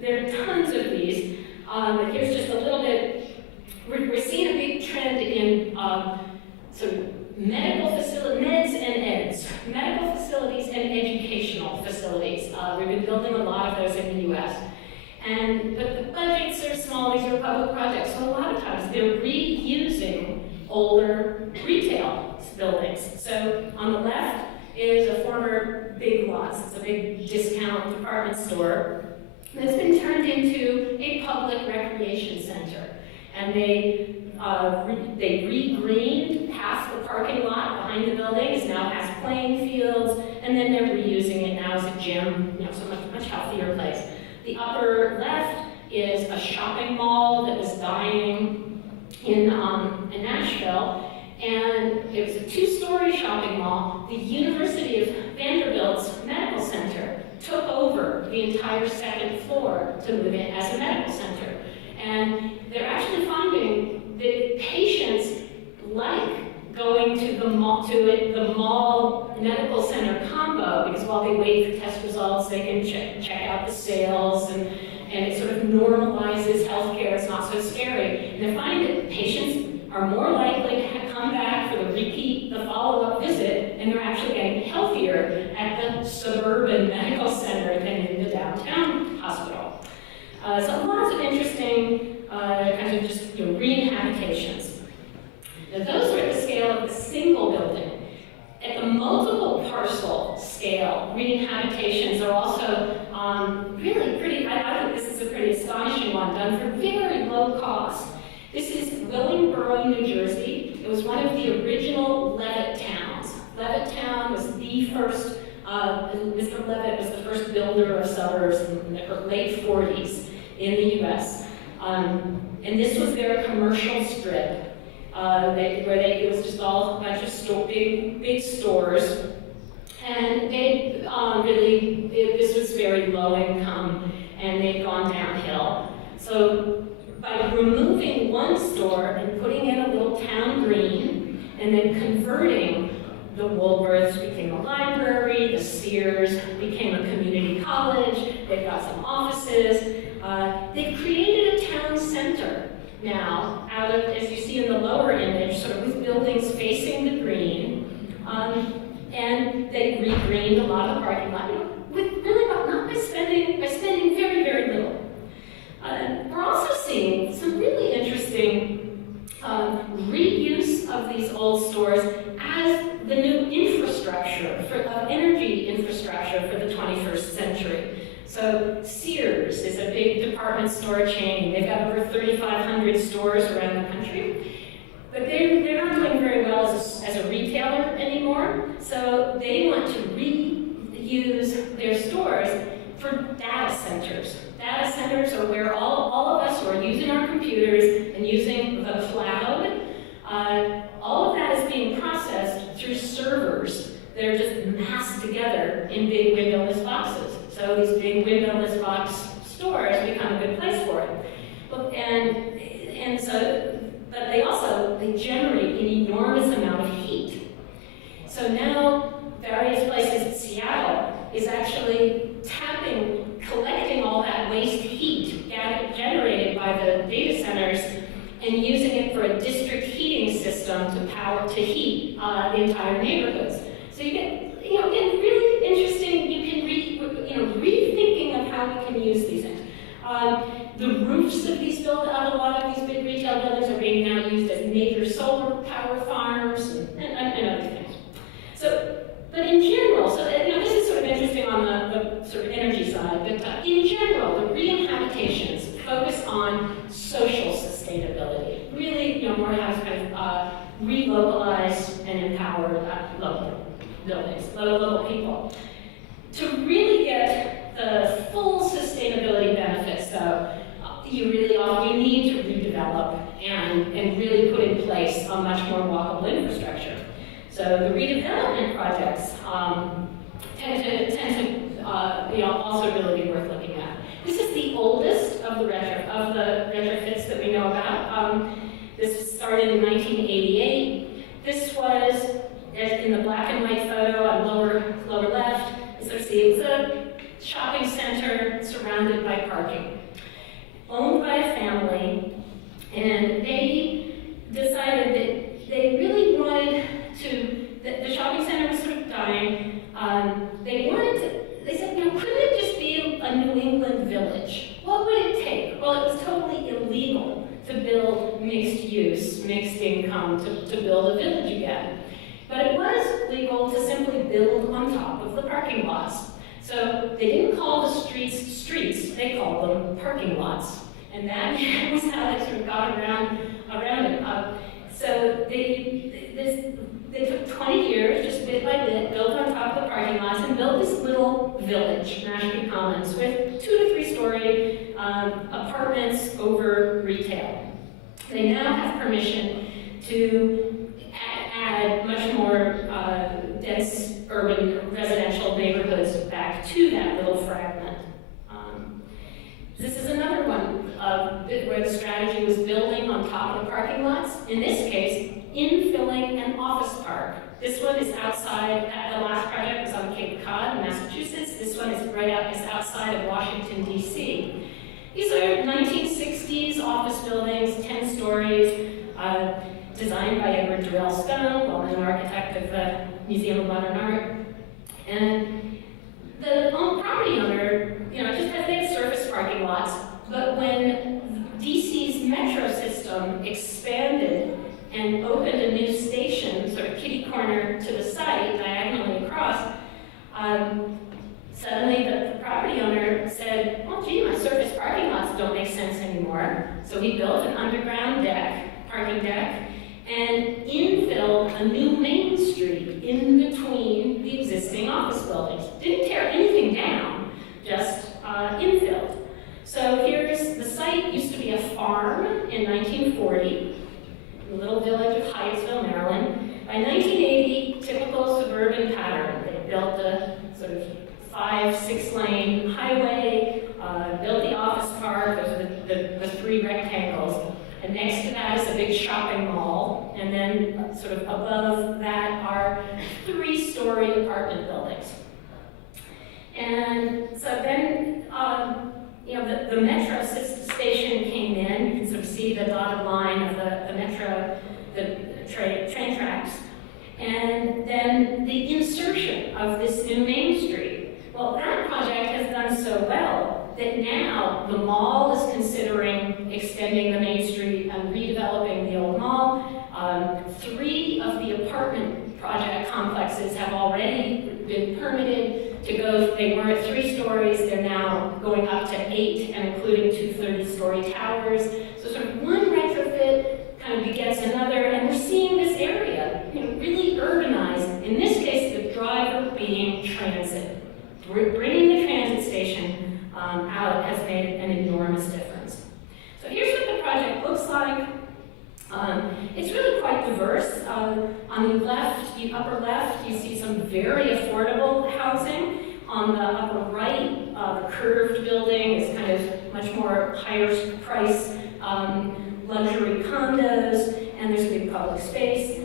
there are tons of these, but here's just a little bit. We're seeing a big trend in sort of medical facilities, meds and eds, medical facilities and educational facilities. We've been building a lot of those in the US. But the budgets are small, these are public projects, so a lot of times they're reusing older retail buildings. So on the left is a former Big Lots. It's a big discount department store that's been turned into a public recreation center. And they re-greened half the parking lot behind the building. It now has playing fields, and then they're reusing it now as a gym, so much healthier place. The upper left is a shopping mall that was dying in Nashville. And it was a 2-story shopping mall. The University of Vanderbilt's medical center took over the entire second floor to live in as a medical center. And they're actually finding that patients like going to the mall medical center combo, because while they wait for test results, they can check out the sales, and it sort of normalizes healthcare. It's not so scary. And they're finding that patients are more likely to come back for the follow-up visit, and they're actually getting healthier at the suburban medical center than in the downtown hospital. So lots of interesting kinds of just re-inhabitations. Now those are at the scale of the single building. At the multiple parcel scale, re-inhabitations are also really pretty, I think this is a pretty astonishing one, done for very low cost. This is Willingboro, New Jersey. It was one of the original Levitt towns. Levittown was the first, Mr. Levitt was the first builder of suburbs in the late 40s in the US. And this was their commercial strip, it was just all a bunch of big stores. And they this was very low income, and they'd gone downhill. So removing one store and putting in a little town green, and then converting the Woolworths became a library, the Sears became a community college, they've got some offices. They've created a town center now out of, as you see in the lower image, sort of with buildings facing the green. And they re-greened a lot of the parking lot, with really not by spending very, very little. We're also seeing some really interesting reuse of these old stores as the new infrastructure, energy infrastructure for the 21st century. So Sears is a big department store chain. They've got over 3,500 stores around the country. But they're not doing very well as a retailer anymore. So they want to reuse their stores for data centers. Data centers are where all of us who are using our computers and using the cloud, all of that is being processed through servers that are just massed together in big windowless boxes. So these big windowless box stores become a good place for it. But they generate an enormous amount of heat. So now various places in Seattle is actually collecting all that waste heat generated by the data centers and using it for a district heating system to heat the entire neighborhoods. So you get, again, really interesting, you can rethinking of how we can use these things. The roofs of a lot of these big retail buildings are being now used as major solar power farms and other things. But in general, this is sort of interesting on the sort of energy side, but in general, the re-inhabitations focus on social sustainability. Really, more how to kind of relocalize and empower local buildings, local people. To really get the full sustainability benefits, though, you need to redevelop and really put in place a much more walkable infrastructure. So the redevelopment projects tend to also really be worth looking at. This is the oldest of the retrofits that we know about. This started in 1988. This was, in the black and white photo on lower left, it's a shopping center surrounded by parking, owned by a family, and they decided that they really wanted the shopping center was sort of dying. They said, couldn't it just be a New England village? What would it take? Well, it was totally illegal to build mixed use, mixed income, to build a village again. But it was legal to simply build on top of the parking lots. So they didn't call the streets, they called them parking lots. And that was how they sort of got around it. So they took 20 years, just bit by bit, built on top of the parking lots and built this little village, Mashpee Commons, with 2 to 3 story apartments over retail. They now have permission to add much more dense urban residential neighborhoods back to that little fragment. This is another one where the strategy was building on top of the parking lots. In this case, infilling an office park. This one is outside, the last project was on Cape Cod, Massachusetts. This one is outside of Washington, D.C. These are 1960s office buildings, 10 stories, designed by Edward Durrell Stone, well-known architect of the Museum of Modern Art. And the property owner, just has big surface parking lots, but when DC's metro system expanded and opened a new station, sort of kitty corner to the site, diagonally across, suddenly the property owner said, well, gee, my surface parking lots don't make sense anymore. So he built an underground parking deck, and infilled a new main street in between the existing office buildings. Didn't tear anything down, just infilled. So here's the site. Used to be a farm in 1940, the little village of Hyattsville, Maryland. By 1980, typical suburban pattern. They built a sort of 5-6 lane highway, built the office park, those are the 3 rectangles. shopping mall, and then sort of above that are 3-story apartment buildings. And so then, the metro station came in. You can sort of see the dotted line of the metro, the train tracks. And then the insertion of this new Main Street. Well, that project has done so well that now the mall is considering extending the Main Street and redeveloping the old mall. 3 of the apartment project complexes have already been permitted to go. They were at 3 stories, they're now going up to 8 and including 2 30-story towers. So sort of one retrofit kind of begets another, and we're seeing this area really urbanized. In this case, the driver being transit. Bringing the transit station out has made an enormous difference. So here's what the project looks like. It's really quite diverse. On the left, upper left, you see some very affordable housing. On the upper right, the curved building is kind of much more higher price luxury condos, and there's a big public space.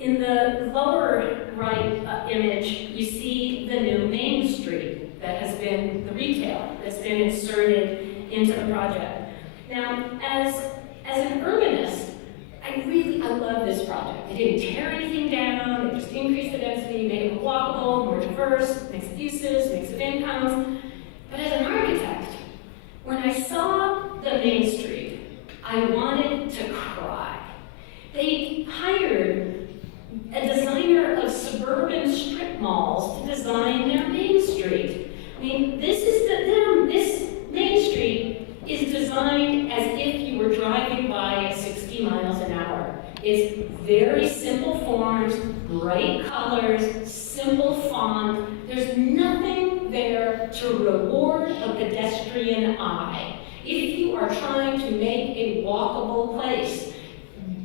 In the lower right image, you see the new Main Street that has been the retail that's been inserted into the project. Now, as an urbanist, I love this project. They didn't tear anything down, they just increased the density, made it walkable, more diverse, mix of uses, mix of incomes. But as an architect, when I saw the Main Street, I wanted to cry. They hired a designer of suburban strip malls to design their Main Street. I mean, this Main Street is designed as if you were driving by at 60 miles an hour. It's very simple forms, bright colors, simple font. There's nothing there to reward a pedestrian eye. If you are trying to make a walkable place,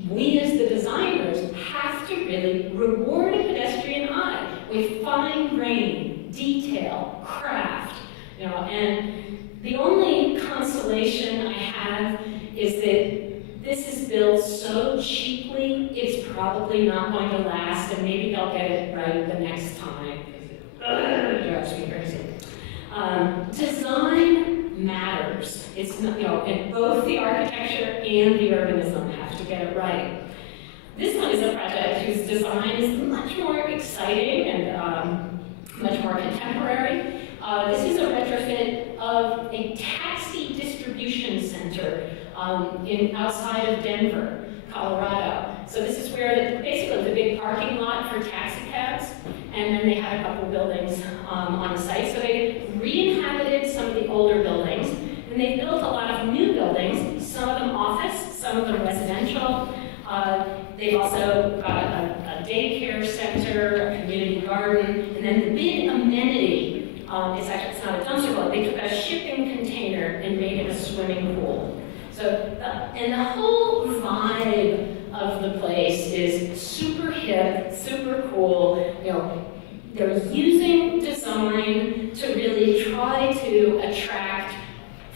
we as the designers have to really reward a pedestrian eye with fine grain, detail, craft, and the only consolation I have is that this is built so cheaply, it's probably not going to last, and maybe they'll get it right the next time. It drives me crazy. Design matters. It's and both the architecture and the urbanism have to get it right. This one is a project whose design is much more exciting and much more contemporary. This is a retrofit of a taxi distribution center outside of Denver, Colorado. So this is where basically the big parking lot for taxi cabs, and then they had a couple buildings on the site. So they re-inhabited some of the older buildings, and they built a lot of new buildings, some of them office, some of them residential. They've also got a daycare center, a community garden, and then the big amenity, it's not a dumpster, but they took a shipping container and made it a swimming pool. So, and the whole vibe of the place is super hip, super cool. They're using design to really try to attract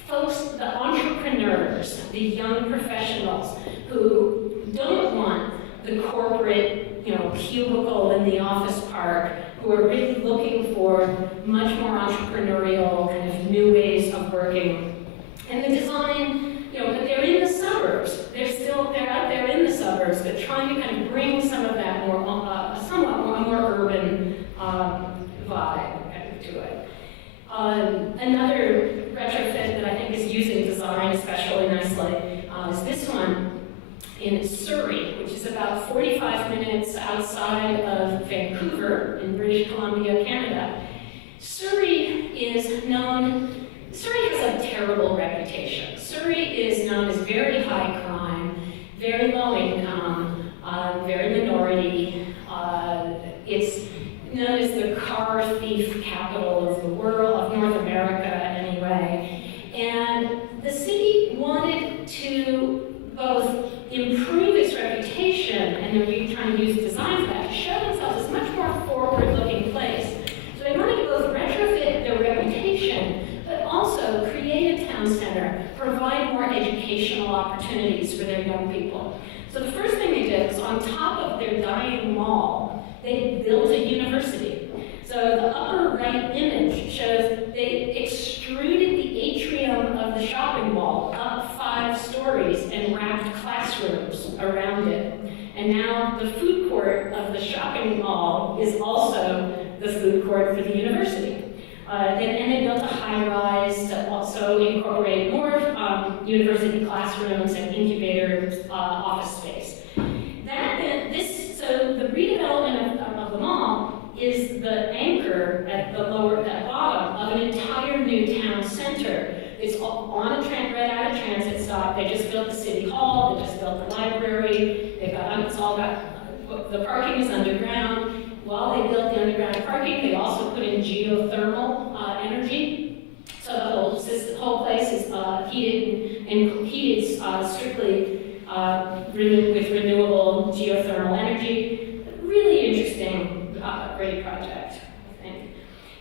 folks, the entrepreneurs, the young professionals who don't want the corporate, cubicle in the office park, who are really looking for much more entrepreneurial kind of new ways of working. And the design, but they're in the suburbs. They're out there in the suburbs, but trying to kind of bring some of that more, somewhat more urban vibe to it. Another retrofit that I think is using design especially nicely is this one in Surrey, which is about 45 minutes outside of Vancouver in British Columbia, Canada. Surrey has a terrible reputation. Surrey is known as very high crime, very low income, very minority. It's known as the car thief capital of the world, of North America anyway. And the city wanted to both improve its reputation, and they're really trying to use design for that, to show themselves as much more forward-looking place. So they wanted to both retrofit their reputation, but also create a town town center, provide more educational opportunities for their young people. So the first thing they did was, on top of their dying mall, they built a university. So the upper right image shows they extruded the atrium of the shopping mall up 5 stories and wrapped classrooms around it. And now the food court of the shopping mall is also the food court for the university. And they built a high-rise to also incorporate more university classrooms and incubator office space. So the redevelopment of the mall is the anchor at the bottom of an entire new town center. It's on right out of transit stop. They just built the city hall. They just built the library. The parking is underground. While they built the underground parking, they also put in geothermal energy. So the whole place is heated strictly with renewable geothermal energy. Really interesting, great project, I think.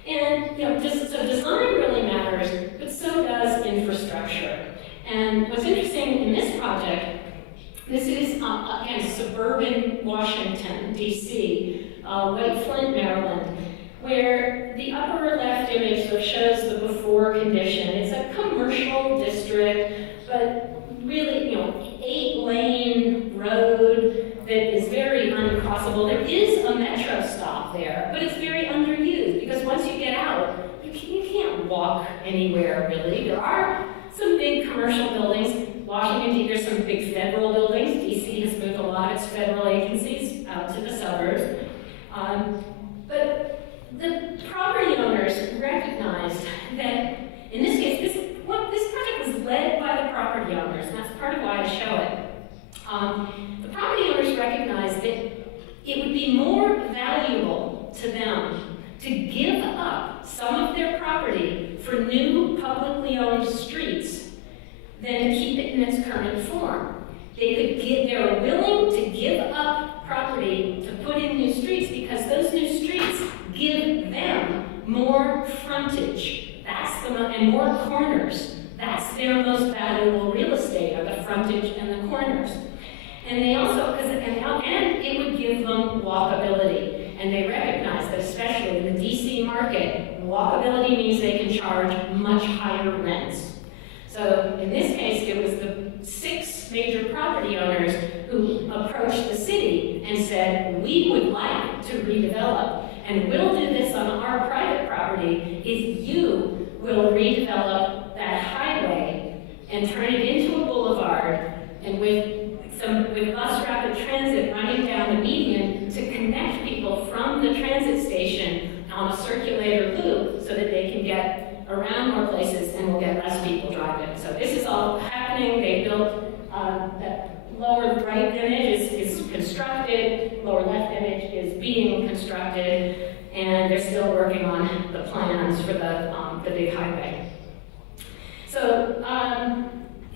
And so design really matters, but so does infrastructure. And what's interesting in this project, this is again suburban Washington, D.C., White Flint, Maryland, where the upper left image sort of shows the before condition. It's a commercial district, but really, 8-lane road that is very uncrossable. There is a metro stop there, but it's very underused because once you get out, you can't walk anywhere really. There are some big commercial buildings. Washington, there's some big federal buildings. D.C. has moved a lot of its federal agencies out to the suburbs. But the property owners recognized that, in this case, this project was led by the property owners, and that's part of why I show it. The property owners recognized that it would be more valuable to them to give up some of their property for new publicly owned streets than to keep it in its current form. They were willing to give up property to put in new streets because those new streets give them more frontage. And more corners. That's their most valuable real estate, are the frontage and the corners. And they also, and it would give them walkability. And they recognize that, especially in the DC market, walkability means they can charge much higher rents. So in this case, it was the 6 major property owners who approached the city and said, we would like to redevelop, and we'll do this on our private property if you will redevelop that highway and turn it into a boulevard, and with bus rapid transit running down the median to connect people from the transit station on a circulator loop so that they can get around more places and we'll get less people driving. So this is all happening. They built that lower right image is constructed, lower left image is being constructed, and they're still working on the plans for the big highway. So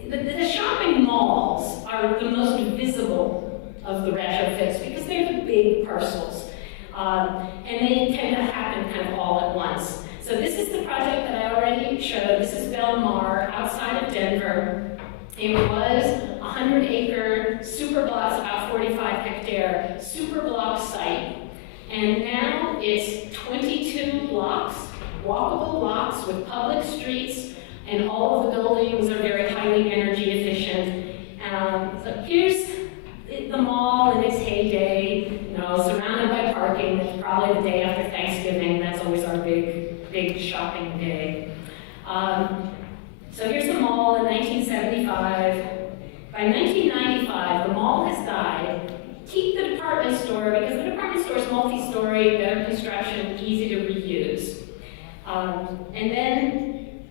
the shopping malls are the most visible of the retrofits because they're the big parcels, and they tend to happen kind of all at once. So this is the project that I already showed. This is Belmar outside of Denver. It was a 100-acre super blocks, about 45-hectare super block site. And now it's 22 blocks, walkable blocks with public streets, and all of the buildings are very highly energy efficient. So here's the mall in its heyday, surrounded by parking. It's probably the day after Thanksgiving. That's always our big shopping day. So here's the mall in 1975. By 1995, the mall has died. Keep the department store, because the department store is multi-story, better construction, easy to reuse. And then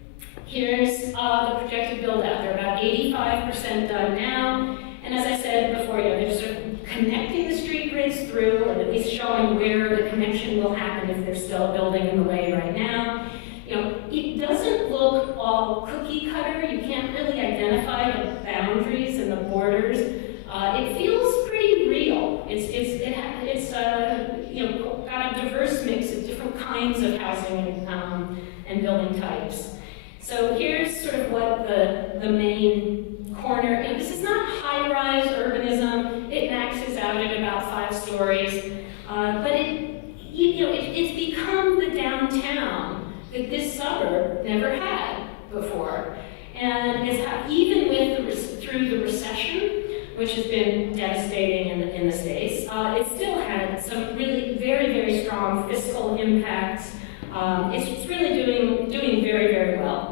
here's the projected build-out. They're about 85% done now. And as I said before, they're sort of connecting the street grids through, or at least showing where the connection will happen if they're still building in the way right now. It doesn't look all cookie cutter. You can't really identify the boundaries and the borders. It feels pretty real. It's got a diverse mix of different kinds of housing and building types. So here here's sort of what the main corner, and this is not high-rise urbanism. It maxes out at about 5 stories, but it's become the downtown that this suburb never had before. And it's even with through the recession, which has been devastating in the States, it still had some really very, very strong fiscal impacts. It's really doing very, very well.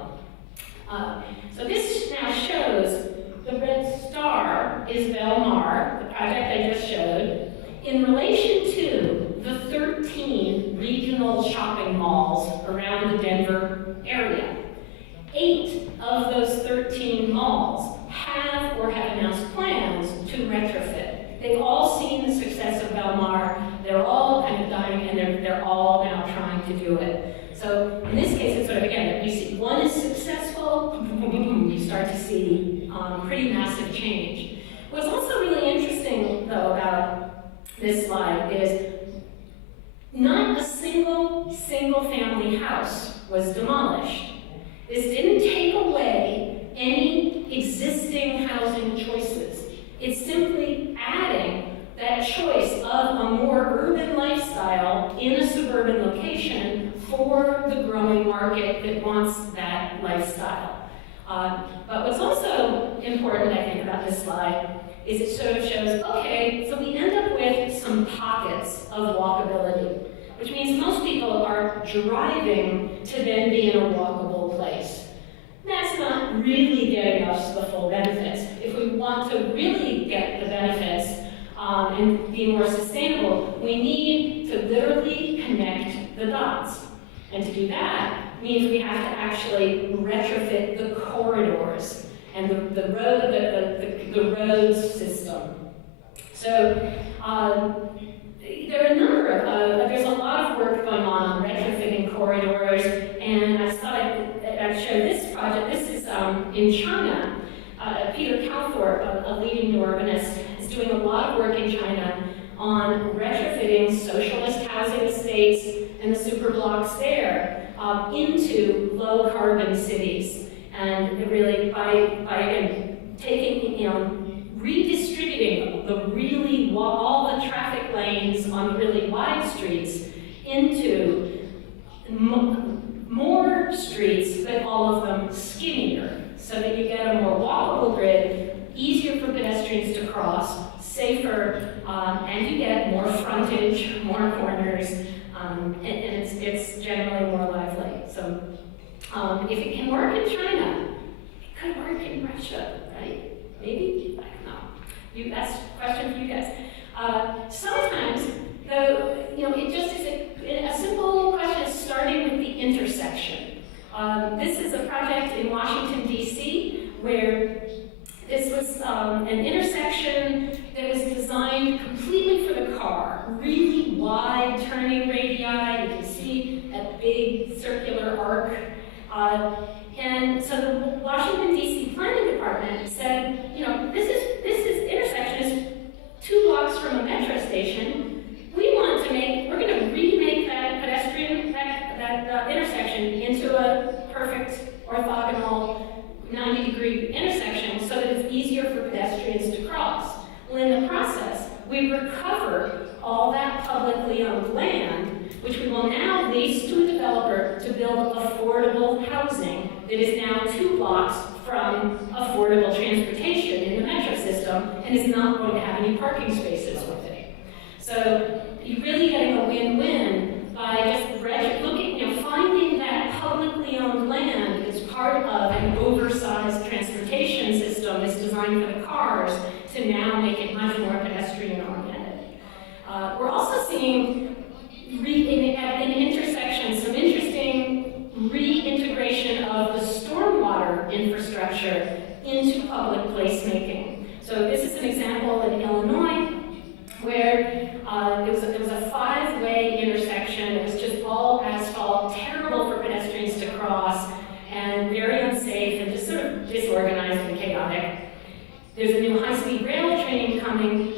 So this now shows the red star is Belmar, the project I just showed, in relation to the 13 regional shopping malls around the Denver area. 8 of those 13 malls have or have announced plans to retrofit. They've all seen the success of Belmar. They're all kind of dying, and they're all now trying to do it. So in this case, it's sort of, again, if you see one is successful, you start to see pretty massive change. What's also really interesting, though, about this slide is not a single family house was demolished. This didn't take away any existing housing choices. It's simply adding that choice of a more urban lifestyle in a suburban location for the growing market that wants that lifestyle. But what's also important, I think, about this slide is it sort of shows, okay, so we end up with some pockets of walkability, which means most people are driving to then be in a walkable place. That's not really getting us the full benefits. If we want to really get the benefits and be more sustainable, we need to literally connect the dots. And to do that means we have to actually retrofit the corridors and the road system. So there are a number of, there's a lot of work going on retrofitting corridors, and I thought I'd show this project. This is in China. Peter Calthorpe, a leading new urbanist, is doing a lot of work in China on retrofitting socialist housing estates and the super blocks there into low carbon cities. And it really, by again, taking, redistributing the really, all the traffic lanes on the really wide streets into more streets, but all of them skinnier, so that you get a more walkable grid, easier for pedestrians to cross, safer, and you get more frontage, more corners, and it's generally more lively. So if it can work in China, it could work in Russia, right? Maybe? I don't know. That's a question for you guys. Sometimes, though, it just is a simple question is starting with the intersection. This is a project in Washington, D.C., where this was an intersection that was designed completely for the car. Really wide turning radii. You can see that big circular arc. And so the Washington, D.C. Planning Department said, this intersection is 2 blocks from a metro station. We're going to remake that pedestrian, that intersection into a perfect orthogonal 90-degree intersection so that it's easier for pedestrians to cross. Well, in the process, we recover all that publicly owned land, which we will now lease to a developer to build affordable housing that is now 2 blocks from affordable transportation in the metro system and is not going to have any parking spaces with it. So you're really getting a win-win by just finding that publicly owned land as part of an oversized transportation system that's designed for the cars to now make it much more pedestrian-oriented. We're also seeing at an intersection some interesting reintegration of the stormwater infrastructure into public placemaking. So this is an example in Illinois where there was a 5-way intersection. It was just all asphalt, terrible for pedestrians to cross, and very unsafe and just sort of disorganized and chaotic. There's a new high-speed rail train coming,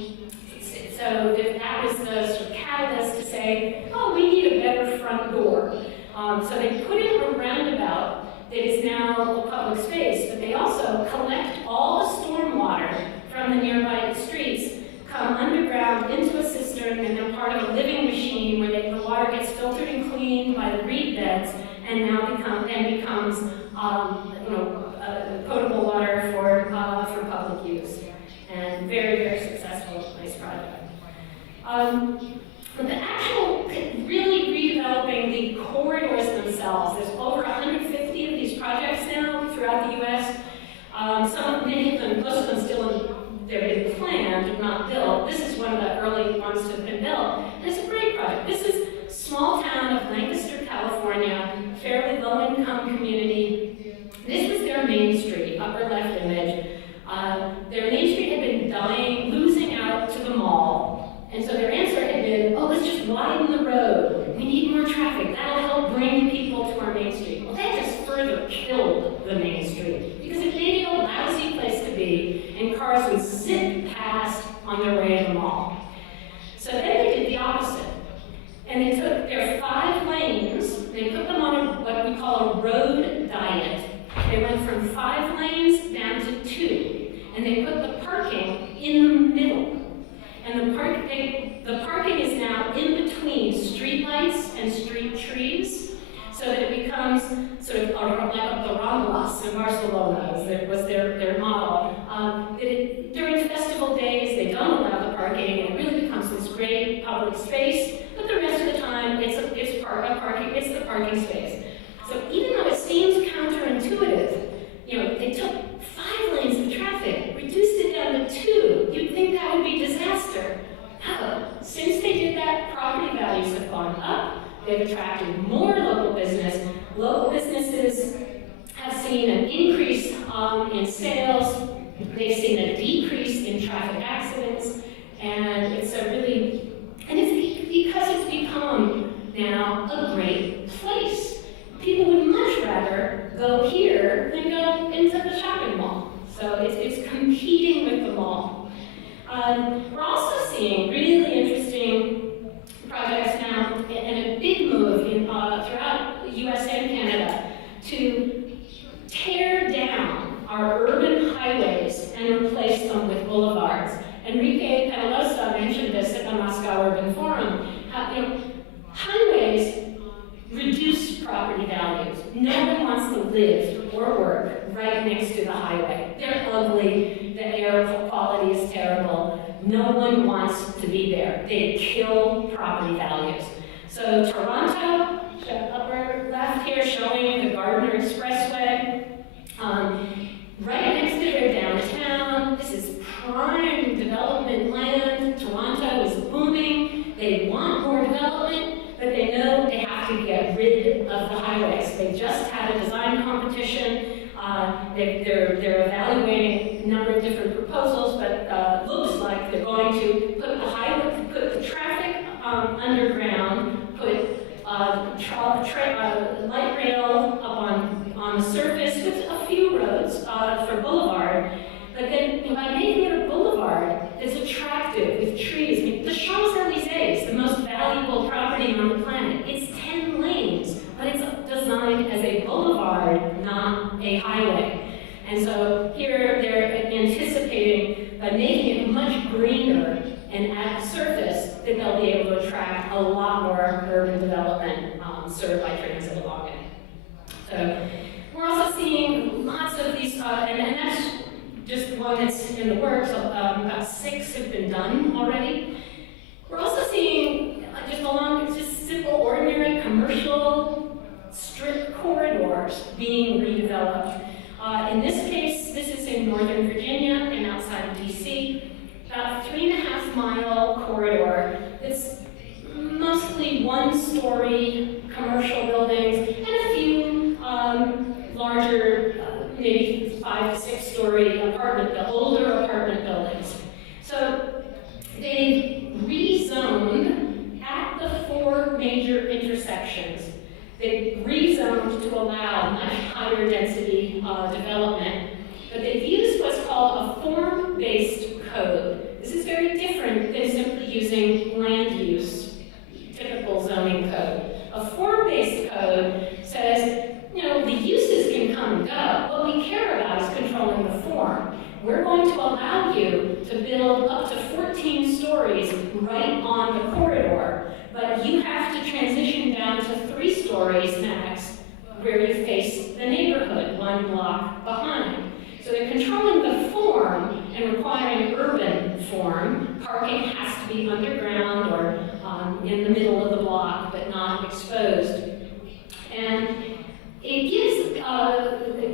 so that was the sort of catalyst to say, oh, we need a better front door. So they put in a roundabout that is now a public space, but they also collect all the stormwater from the nearby streets, come underground into a cistern, and they're part of a living machine where the water gets filtered and cleaned by the reed beds, and now becomes potable water for public use. And very, very successful, nice project. But the actual really redeveloping the corridors themselves, there's over 150 of these projects now throughout the US. Many of them, most of them still they've been planned but not built. This is one of the early ones to have been built. And it's a great project. This is small town of Lancaster, California, fairly low-income community. This was their main street, upper left image. Their main street had been dying, losing out to the mall. And so their answer had been, oh, let's just widen the road. We need more traffic. That'll help bring people to our main street. Well, that just further killed the main street because it made it a lousy place to be, and cars would zip past on their way to the mall. So then they did the opposite. And they took their 5 lanes, they put them on what we call a road diet. They went from 5 lanes down to 2. And they put the parking in the middle. And the parking is now in between streetlights and street trees, so that it becomes sort of like the Ramblas in Barcelona was their model. During festival days, they don't allow the parking, and it really becomes this great public space. But the rest of the time, it's the parking space. So even though it seems counterintuitive, they took 5 lanes of traffic, reduced it down to 2. You'd think that would be disaster. No. Since they did that, property values have gone up. They've attracted more local business. Local businesses have seen an increase in sales. They've seen a decrease in traffic accidents. And it's because it's become now a great place. People would much rather go here than go into the shopping mall. So it's competing with the mall. We're also seeing really interesting projects now and a big move throughout the US and Canada to tear down our urban highways and replace them with boulevards. Enrique Penelosa mentioned this at the Moscow Urban Forum. Highways reduce property values. No one wants to live or work right next to the highway. They're ugly, the air quality is terrible. No one wants to be there. They kill property values. So Toronto, the upper left here showing the Gardiner Expressway. Right next to their downtown, this is prime development land. Toronto is booming. They want more development, but they know they have to get rid of the highways. They just had a design competition. They're evaluating a number of different proposals, but looks like they're going to put the highway, put the traffic underground, put light rail up on the surface with a few roads for boulevard. But then by making it a boulevard that's attractive with trees, I mean, the Champs-Élysées, the most valuable property on the planet, it's 10 lanes, but it's designed as a boulevard, not a highway. And so here they're anticipating by making it much greener and at the surface that they'll be able to attract a lot more urban development served by transit along it. So we're also seeing lots of these, and that's just one that's in the works. About 6 have been done already. We're also seeing just simple, ordinary commercial strip corridors being redeveloped. In this case, this is in Northern Virginia and outside of DC. About a 3.5-mile corridor that's mostly 1-story commercial buildings and a few larger, maybe 5 to 6-story older apartment buildings. So they rezoned at the 4 major intersections. They rezoned to allow much higher density development, but they've used what's called a form-based code. This is very different than simply using land use, typical zoning code. A form-based code says, the uses can come and go. What we care you to build up to 14 stories right on the corridor, but you have to transition down to 3 stories max, where you face the neighborhood, 1 block behind. So they're controlling the form and requiring urban form. Parking has to be underground or in the middle of the block, but not exposed. And it gives,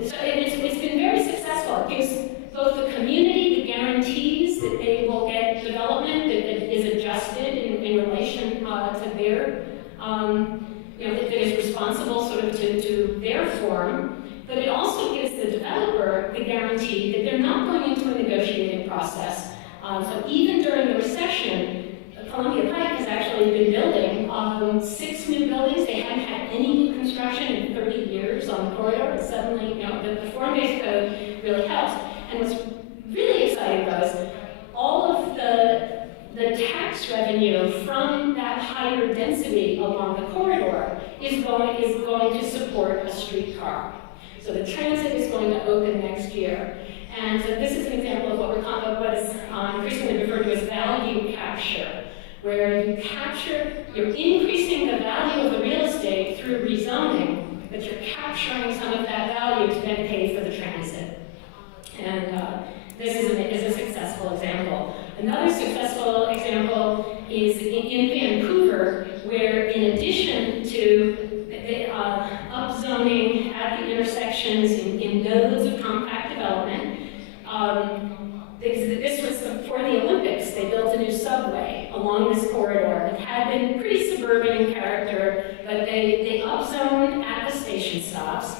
so it's been very successful. It gives both the community the guarantees that they will get development that is adjusted in relation to their, that is responsible sort of to their form. But it also gives the developer the guarantee that they're not going into a negotiating process. So even during the recession, Columbia Pike has actually been building 6 new buildings. They hadn't had any new construction in 30 years on the corridor, and suddenly, the form-based code really helps. And what's really exciting though is all of the tax revenue from that higher density along the corridor is going to support a streetcar. So the transit is going to open next year. And so this is an example of what is increasingly referred to as value capture, where you're increasing the value of the real estate through rezoning, but you're capturing some of that value to then pay for the transit. And this is a successful example. Another successful example is in Vancouver, where in addition to upzoning at the intersections in nodes of compact development, this was for the Olympics. They built a new subway along this corridor. It had been pretty suburban in character, but they upzoned at the station stops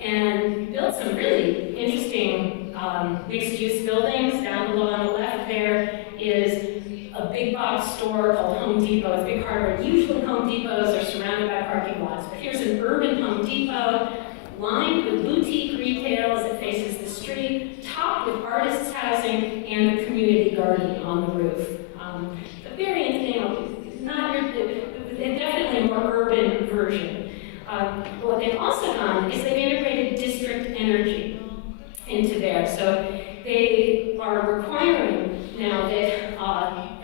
and built some really interesting mixed-use buildings. Down below on the left there is a big box store called Home Depot. It's a big hardware. Usually Home Depots are surrounded by parking lots, but here's an urban Home Depot lined with boutique retail as it faces the street, topped with artists' housing and a community garden on the roof. A very, definitely a more urban version. What they've also done is they've integrated district energy into there. So they are requiring now that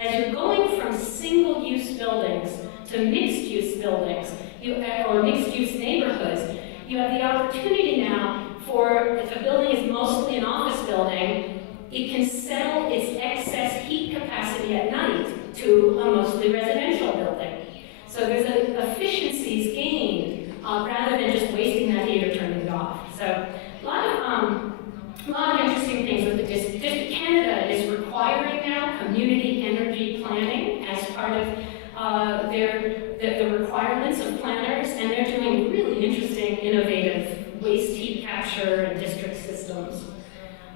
as you're going from single-use buildings to mixed-use buildings, or mixed-use neighborhoods, you have the opportunity now for, if a building is mostly an office building, it can sell its excess heat capacity at night to a mostly residential building. So there's efficiencies gained rather than just wasting that heat or turning it off. So a lot of interesting things with the district. Canada is requiring now community energy planning as part of the requirements of planners, and they're doing really interesting, innovative waste heat capture and district systems.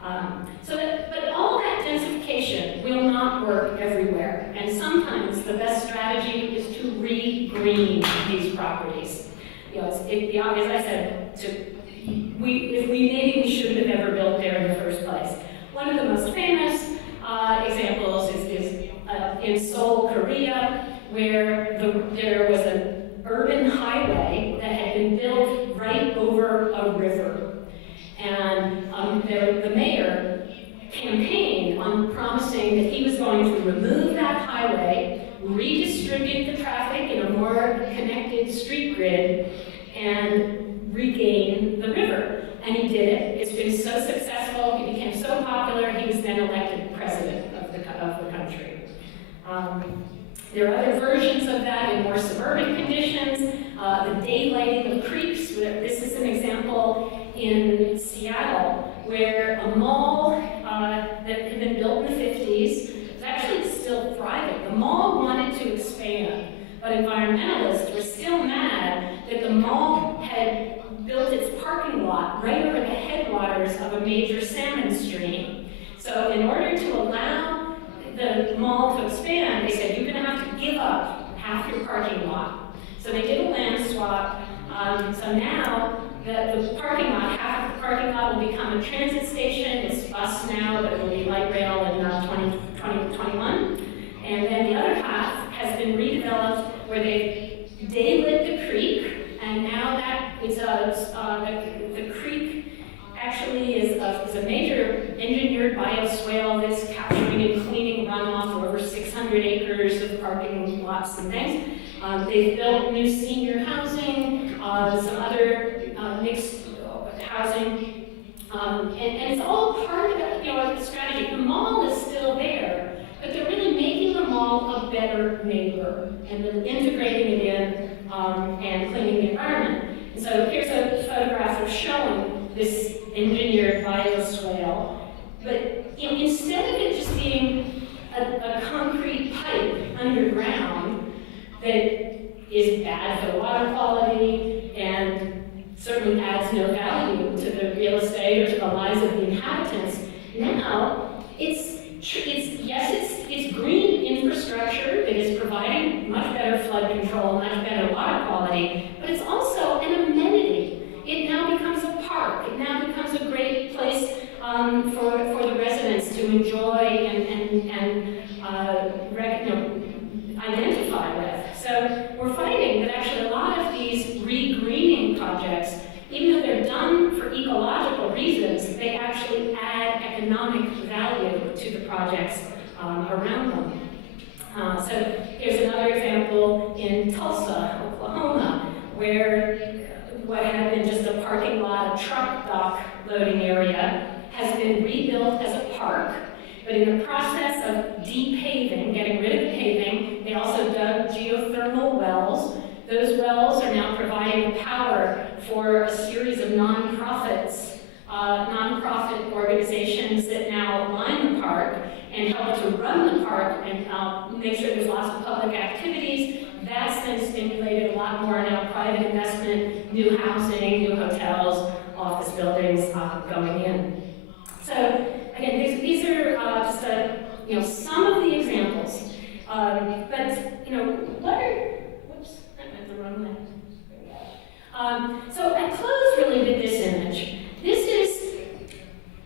But all that densification will not work everywhere, and sometimes the best strategy is to re-green these properties. As I said, maybe we shouldn't have ever built there in the first place. One of the most famous examples is in Seoul, Korea, where there was an urban highway that had been built right over a river. And the mayor campaigned on promising that he was going to remove that highway, redistribute the traffic in a more connected street grid, and regain the river. And he did it. It's been so successful. He became so popular, he was then elected president of the country. There are other versions of that in more suburban conditions. The daylighting of creeks. This is an example in Seattle where a mall that had been built in the 50s is actually still thriving. The mall wanted to expand, but environmentalists were still mad that the mall had built its parking lot right over the headwaters of a major salmon stream. So in order to allow the mall to expand, they said, you're going to have to give up half your parking lot. So they did a land swap. So now the parking lot, half of the parking lot will become a transit station. It's bus now, but it will be light rail in 2021. And then the other half has been redeveloped where they daylit the creek, and now that it's the creek actually is a is a major engineered bioswale that's capturing and cleaning runoff for over 600 acres of parking lots and things. They've built new senior housing, some other mixed housing, and it's all part of the strategy. The mall is still there, but they're really making the mall a better neighbor and then integrating it in and cleaning the environment. And so here's a photograph of showing this engineered bioswale, but instead of it just being a concrete pipe underground that is bad for the water quality and certainly adds no value to the real estate or to the lives of the inhabitants, now it's green infrastructure that is providing much better flood control, much better water quality, but it's also an amenity. It now becomes a park. It now becomes a great place for the residents to enjoy and identify with. So we're finding that actually a lot of these re-greening projects, even though they're done for ecological reasons, they actually add economic value to the projects around them. So here's another example in Tulsa, Oklahoma, where what had been just a parking lot, a truck dock loading area, has been rebuilt as a park. But in the process of depaving, getting rid of the paving, they also dug geothermal wells. Those wells are now providing power for a series of nonprofit organizations that now line the park and help to run the park and make sure there's lots of public activities. That's then stimulated a lot more now private investment, new housing, new hotels, office buildings going in. So again, these are just some of the examples. But what are? Whoops, I went the wrong way. There we go. So I close really with this image. This is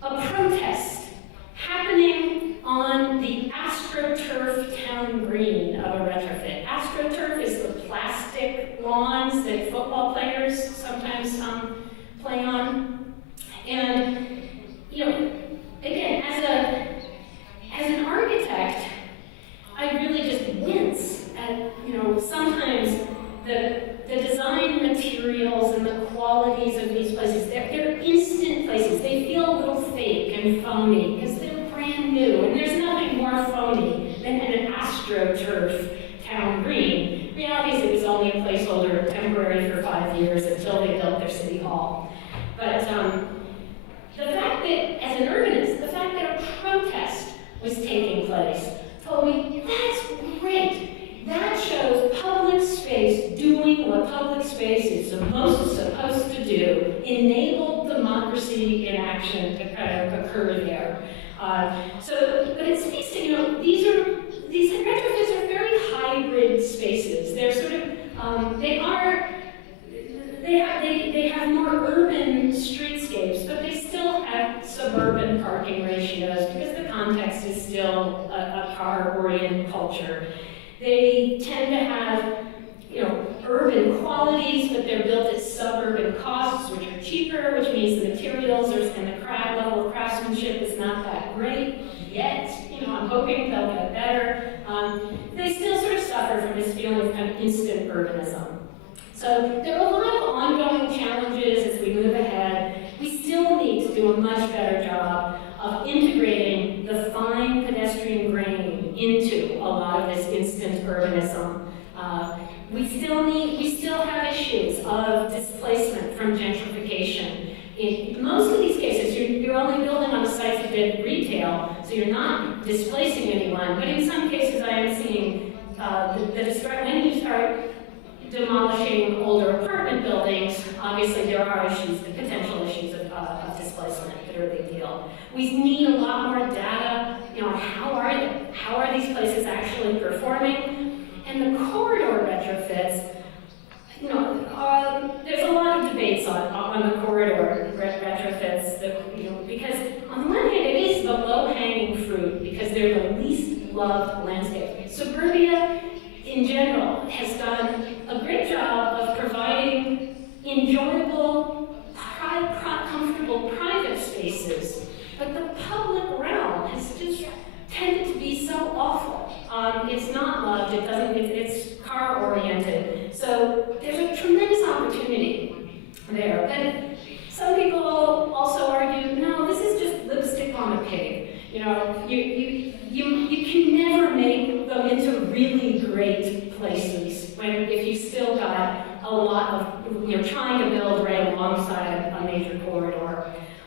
a protest happening on the AstroTurf town green of a retrofit. AstroTurf is the plastic lawns that football players sometimes play on. And again, as an architect, I really just wince at sometimes the design materials and the qualities of these places. They're instant places. They feel a little fake and phony because they're brand new, and there's nothing more phony than an AstroTurf town green. Reality is it was only a placeholder, temporary for 5 years until they built their city hall. But the fact that, as an urbanist, the fact that a protest was taking place told me, that's great. That shows public space doing what public space is supposed to do, enabled democracy in action to kind of occur there. But it speaks to, these retrofits are very hybrid spaces. They're sort of, they have more urban streetscapes, but they still have suburban parking ratios because the context is still a car-oriented culture. They tend to have, urban qualities, but they're built at suburban costs, which are cheaper, which means the materials and the level of craftsmanship is not that great yet. I'm hoping they'll get better. They still sort of suffer from this feeling of kind of instant urbanism. So there are a lot of ongoing challenges as we move ahead. We still need to do a much better job of integrating the fine pedestrian grain into a lot of this instant urbanism. We still have issues of displacement from gentrification. In most of these cases, you're only building on the sites of dead retail, so you're not displacing anyone. But in some cases, I am seeing when you start demolishing older apartment buildings, obviously there are issues, the potential issues of displacement that are a big deal. We need a lot more data, how are these places actually performing? And the corridor retrofits, there's a lot of debates on the corridor retrofits, because on the one hand it is the low-hanging fruit because they're the least loved landscape. Suburbia in general has done a great job of providing enjoyable, comfortable private spaces You know, you can never make them into really great places if you still got a lot of, you know, trying to build right alongside a major corridor.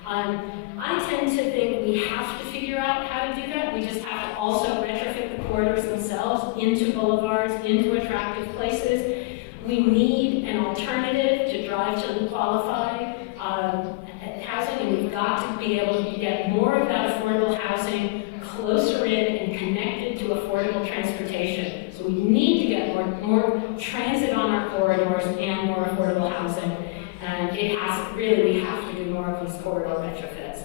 I tend to think we have to figure out how to do that. We just have to also retrofit the corridors themselves into boulevards, into attractive places. We need an alternative to drive to qualify housing, and we've got to be able to get more of that affordable housing closer in and connected to affordable transportation. So we need to get more transit on our corridors and more affordable housing. And it has, really, we have to do more of these corridor retrofits.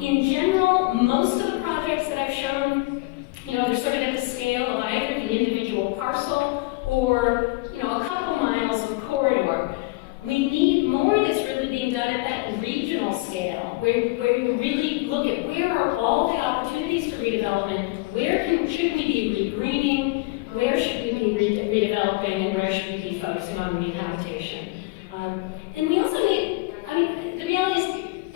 In general, most of the projects that I've shown, you know, they're sort of at the scale of either the individual parcel or, you know, a couple miles of corridor. We need more that's really being done at that regional scale, where you really look at where are all the opportunities for redevelopment, should we be regreening, where should we be redeveloping, and where should we be focusing on rehabilitation. And we also need, I mean, the reality is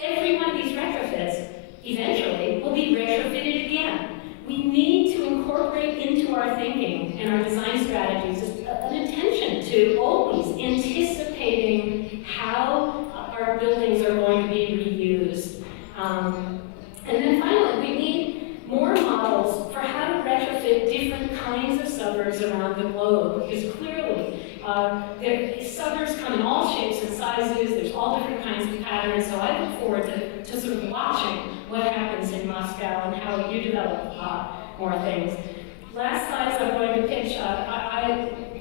every one of these retrofits eventually will be retrofitted again. We need to incorporate into our thinking and our design strategies an intention to always anticipating how our buildings are going to be reused. And then finally, we need more models for how to retrofit different kinds of suburbs around the globe, because clearly suburbs come in all shapes and sizes, there's all different kinds of patterns, so I look forward to sort of watching what happens in Moscow and how you develop more things. Last slides I'm going to pitch,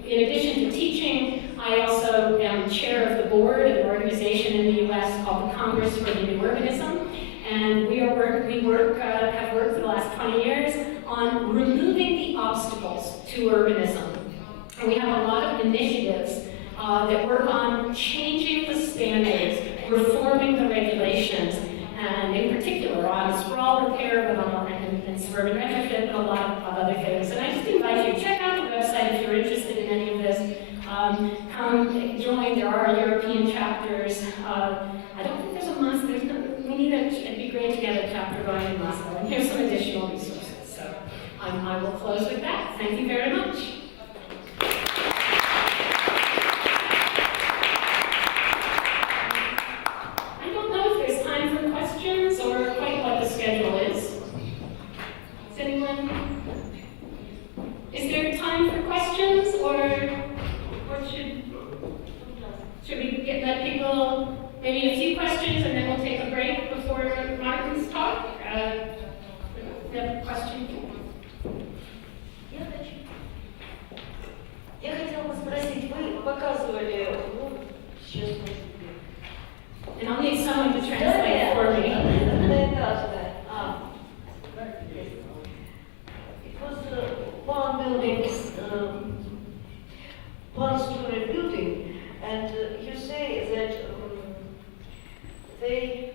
in addition to teaching, I also am chair of the board of an organization in the US called the Congress for the New Urbanism, and have worked for the last 20 years on removing the obstacles to urbanism. And we have a lot of initiatives that work on changing the standards, reforming the regulations, and in particular on sprawl repair, and suburban retrofit, and a lot of other things. And I just invite you, check out the website if you're interested in any of this. Come join, there are European chapters. I don't think there's a Moscow, it'd be great to get a chapter going in Moscow, and here's some additional resources. So I will close with that. Thank you very much. Is there time for questions, or should we let people, maybe a few questions, and then we'll take a break before Martin's talk? You have a question? Я хотела спросить, вы показывали, сейчас And I'll need someone to translate for me. It was one building, one-story building, and you say that they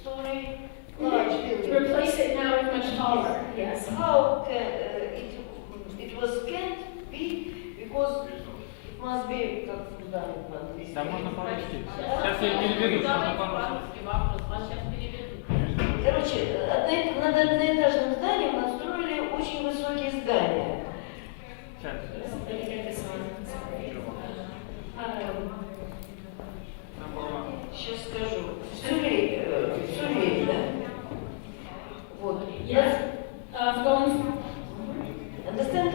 story large building. Replace it now with much taller. Yes. How can it was can't be because it must be как здание по-английски. Да, можно по-русски. Сейчас я переведу, можно по-русски. Короче, над одноэтажным зданием настроили очень высокие здания. Сейчас скажу. Сюрей, да? Вот. Yes. Understand?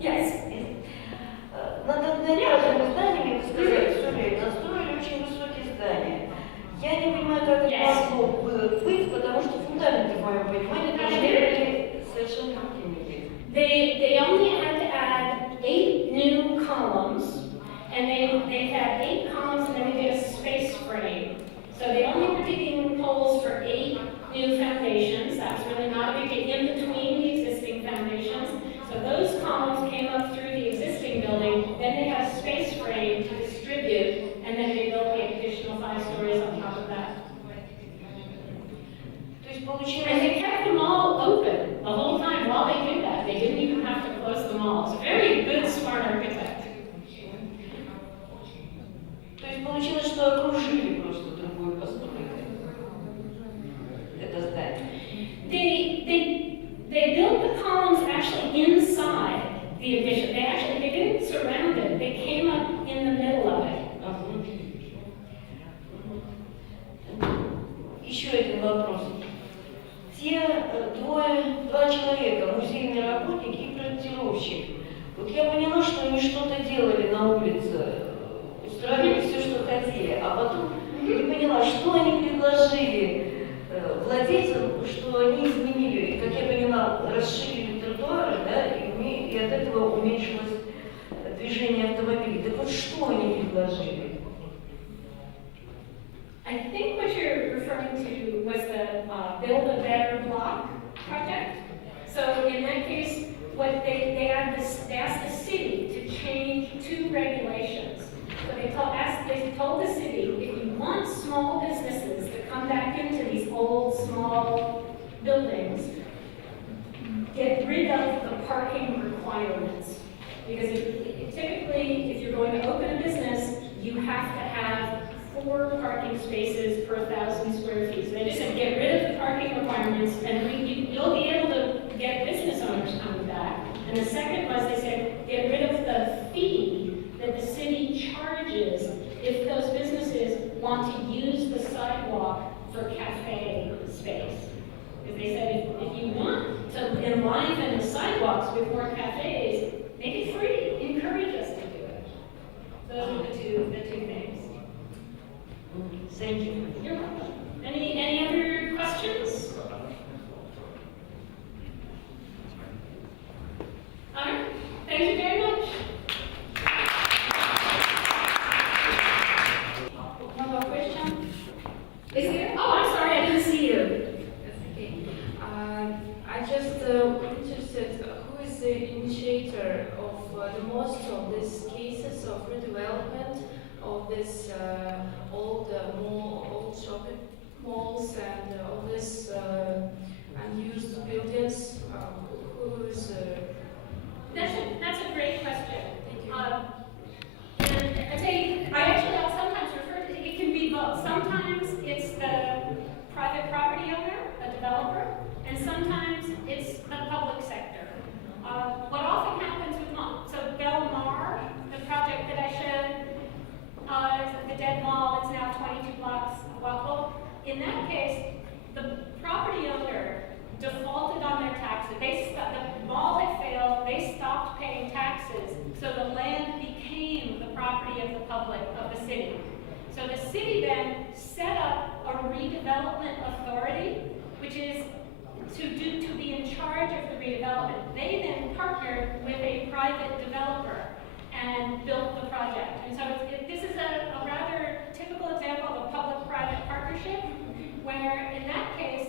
Yes. Над одноэтажными зданиями, вы сказали, Сюрей, настроили очень высокие здания. Я не понимаю, как это могло быть, потому что фундаменты, в моем понимании, должны были совершенно другими быть. They only had to add 8 new columns, and they had 8 columns, and then they did a space frame. So they only were digging holes for 8 new foundations. That was really not a big deal in between the existing foundations. So those columns came up through the existing building, then they had a space frame to distribute, and then they built the additional 5 stories on top of that. And they kept them all open the whole time while they did that. They didn't even have to close them all. It's a very good, smart architect. То есть получилось, что окружили просто другую постройку. Это здание. еще один вопрос. Те два человека, музейный работник и проектировщик, вот я поняла, что они что-то делали на улице, устраивали все, что хотели, а потом не поняла, что они предложили владельцам, что они изменили, как я поняла, расширили тротуары, да, и от этого уменьшилось движение автомобилей. Так вот, что они предложили? I think what you're referring to was the Build a Better Block project. So in that case, what they asked the city to change two regulations. So they told the city, if you want small businesses to come back into these old, small buildings, get rid of the parking requirements. Because typically, if you're going to open a business, you have to have 4 parking spaces per 1,000 square feet. So they just said, get rid of the parking requirements, and you'll be able to get business owners coming back. And the second was, they said, get rid of the fee that the city charges if those businesses want to use the sidewalk for cafe space. Because they said, if you want to enliven the sidewalks with more cafes, make it free. Encourage us to do it. Those are the two things. Thank you. You're welcome. Any other questions? All right. Thank you very much. One more question. Is there? Oh, I'm sorry, I didn't see you. That's okay. I just interested, who is the initiator of the most of these cases of redevelopment of this old shopping malls and all these unused buildings? Who is? That's a great question. Thank you. And I tell you, I'll sometimes refer to it can be both. Sometimes it's the private property owner, a developer, and sometimes it's the public sector. What often happens with malls, so Belmar, the project that I showed, the dead mall, it's now 22 blocks walkable. In that case, the property owner defaulted on their taxes. The mall had failed, they stopped paying taxes, so the land became the property of the public, of the city. So the city then set up a redevelopment authority, which is to be in charge of the redevelopment. They then partnered with a private developer and built the project. And so this is a rather typical example of a public-private partnership, where in that case,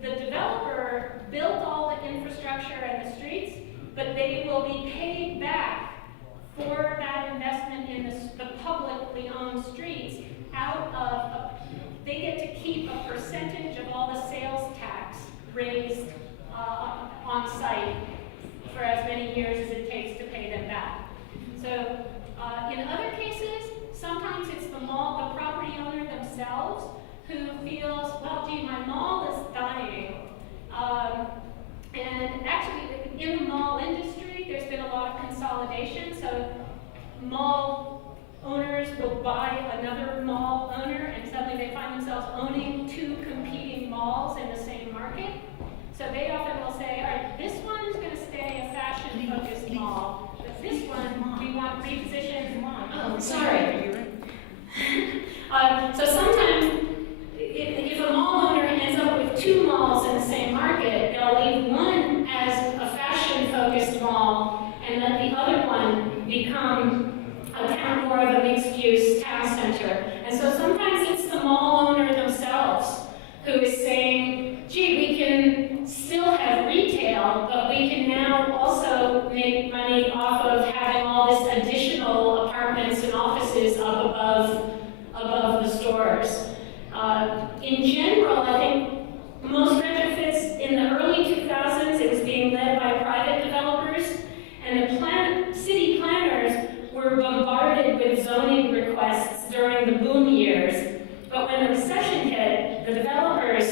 the developer built all the infrastructure and the streets, but they will be paid back for that investment in the publicly owned streets out of, they get to keep a percentage of all the sales tax raised on site for as many years as it takes to pay them back. So in other cases, sometimes it's the property owner themselves who feels, well, gee, my mall is dying. And actually, in the mall industry, there's been a lot of consolidation. So mall owners will buy another mall owner, and suddenly they find themselves owning 2 competing malls in the same market. So they often will say, all right, this one's going to stay a fashion-focused mall, but this one we want repositioned. Oh, sorry. So sometimes, if a mall owner ends up with 2 malls in the same market, they'll leave one as a fashion-focused mall and let the other one become more of a mixed-use town center. And so sometimes it's the mall owner themselves who is saying, gee, we can still have retail, but we can now also make money off of having all this additional apartments and offices up above the stores. In general, I think most retrofits in the early 2000s, it was being led by private developers, and the city planners were bombarded with zoning requests during the boom years. But when the recession hit, the developers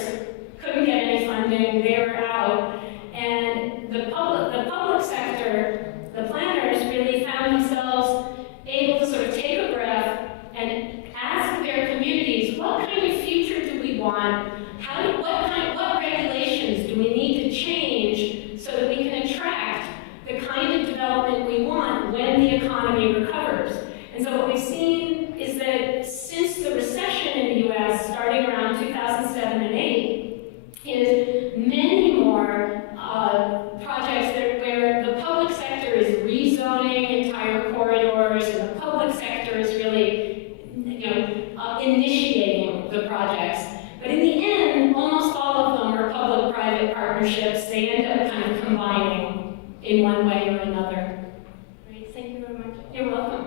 couldn't get any funding, they were out, and the public sector, the planners, really found themselves able to sort of take a breath and ask their communities, what kind want? What regulations do we need to change so that we can attract the kind of development we want when the economy recovers? And so what we've seen is that since the recession in the US, starting around 2007 and 8, is many more projects where the public sector is rezoning entire corridors, and the public sector is really, initiating the projects. But in the end, almost all of them are public-private partnerships. They end up kind of combining in one way or another. Great, thank you very much. You're welcome.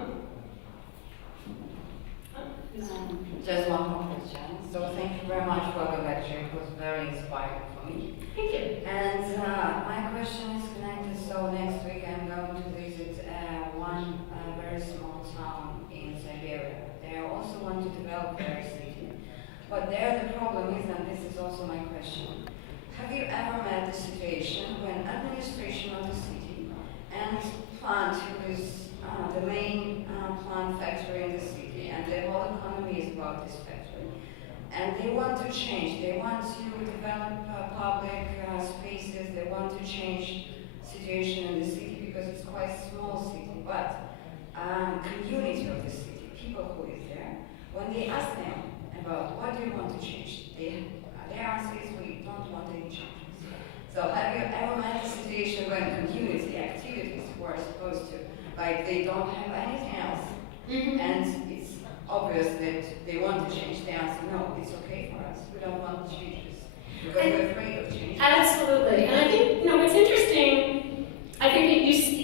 Just one more question. So thank you very much for the lecture. It was very inspiring for me. Thank you. And my question is connected. So next week I'm going to visit one very small town in Siberia. They also want to develop their city. But there the problem is, and this is also my question, have you ever met the situation when administration of the city and plant, who is the main plant factory in the city, and the whole economy is about this factory, and they want to change, they want to develop public spaces, they want to change situation in the city because it's quite a small city, but community of the city, people who is there, when they ask them about what do you want to change, their answer is we don't want any changes. So have you ever met a situation when community activities were supposed to, like they don't have anything else, and it's obvious that they want to change, they answer no, it's okay for us, we don't want changes because we're afraid of change. Absolutely, and I think what's interesting, I think that you see,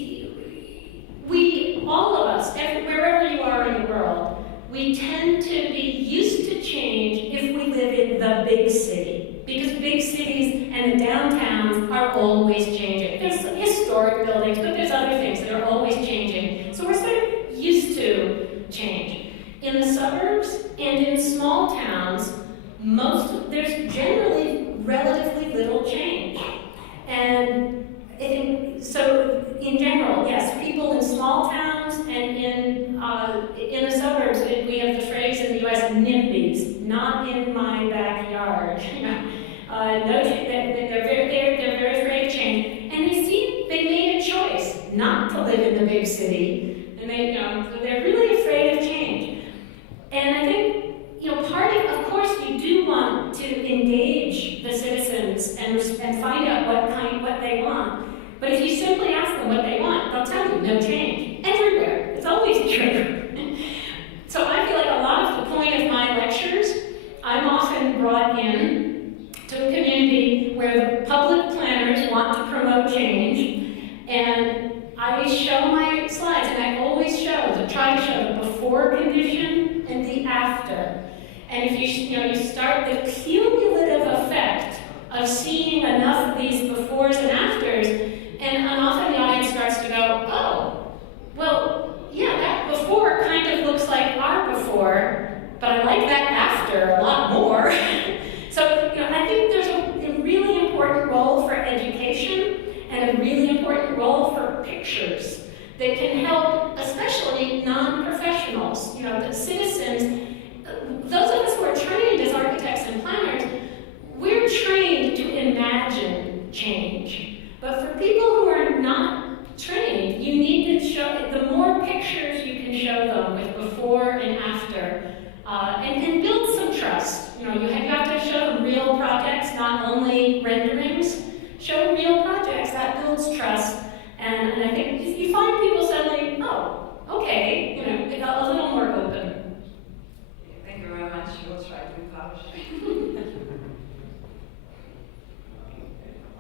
all of us, wherever you are in the world, we tend to be used to change if we live in the big city, because big cities and the downtowns are always changing. There's historic buildings, but there's other things that are always changing. So we're sort of used to change. In the suburbs and in small towns, there's generally relatively little change. And so in general, yes, people in small towns and in the suburbs, we have the phrase in the US, NIMBYs, not in my backyard. They're very afraid of change, and they made a choice not to live in the big city, and so they're really afraid of change. And I think of course, you do want to engage the citizens and find out what they want. But if you simply ask them what they want, they'll tell you no change everywhere. It's always true. So I feel like a lot of the point of my lectures, I'm often brought in to a community where the public planners want to promote change, and I show my slides, and I always try to show the before condition and the after. And if you start the cumulative effect of seeing enough of these befores and afters, and often the audience starts to go, oh, well, yeah, that before kind of looks like our before, but I like that after a lot more. So, I think there's a really important role for education and a really important role for pictures that can help, especially non-professionals, the citizens. Those of us who are trained as architects and planners, we're trained to imagine change. But for people who are not trained, you need to show, the more pictures you can show them with before and after, and build some trust. You have to show them real projects, not only renderings. Show real projects, that builds trust. And I think you find people suddenly, oh, okay, a little more open. Thank you very much. We'll try to publish.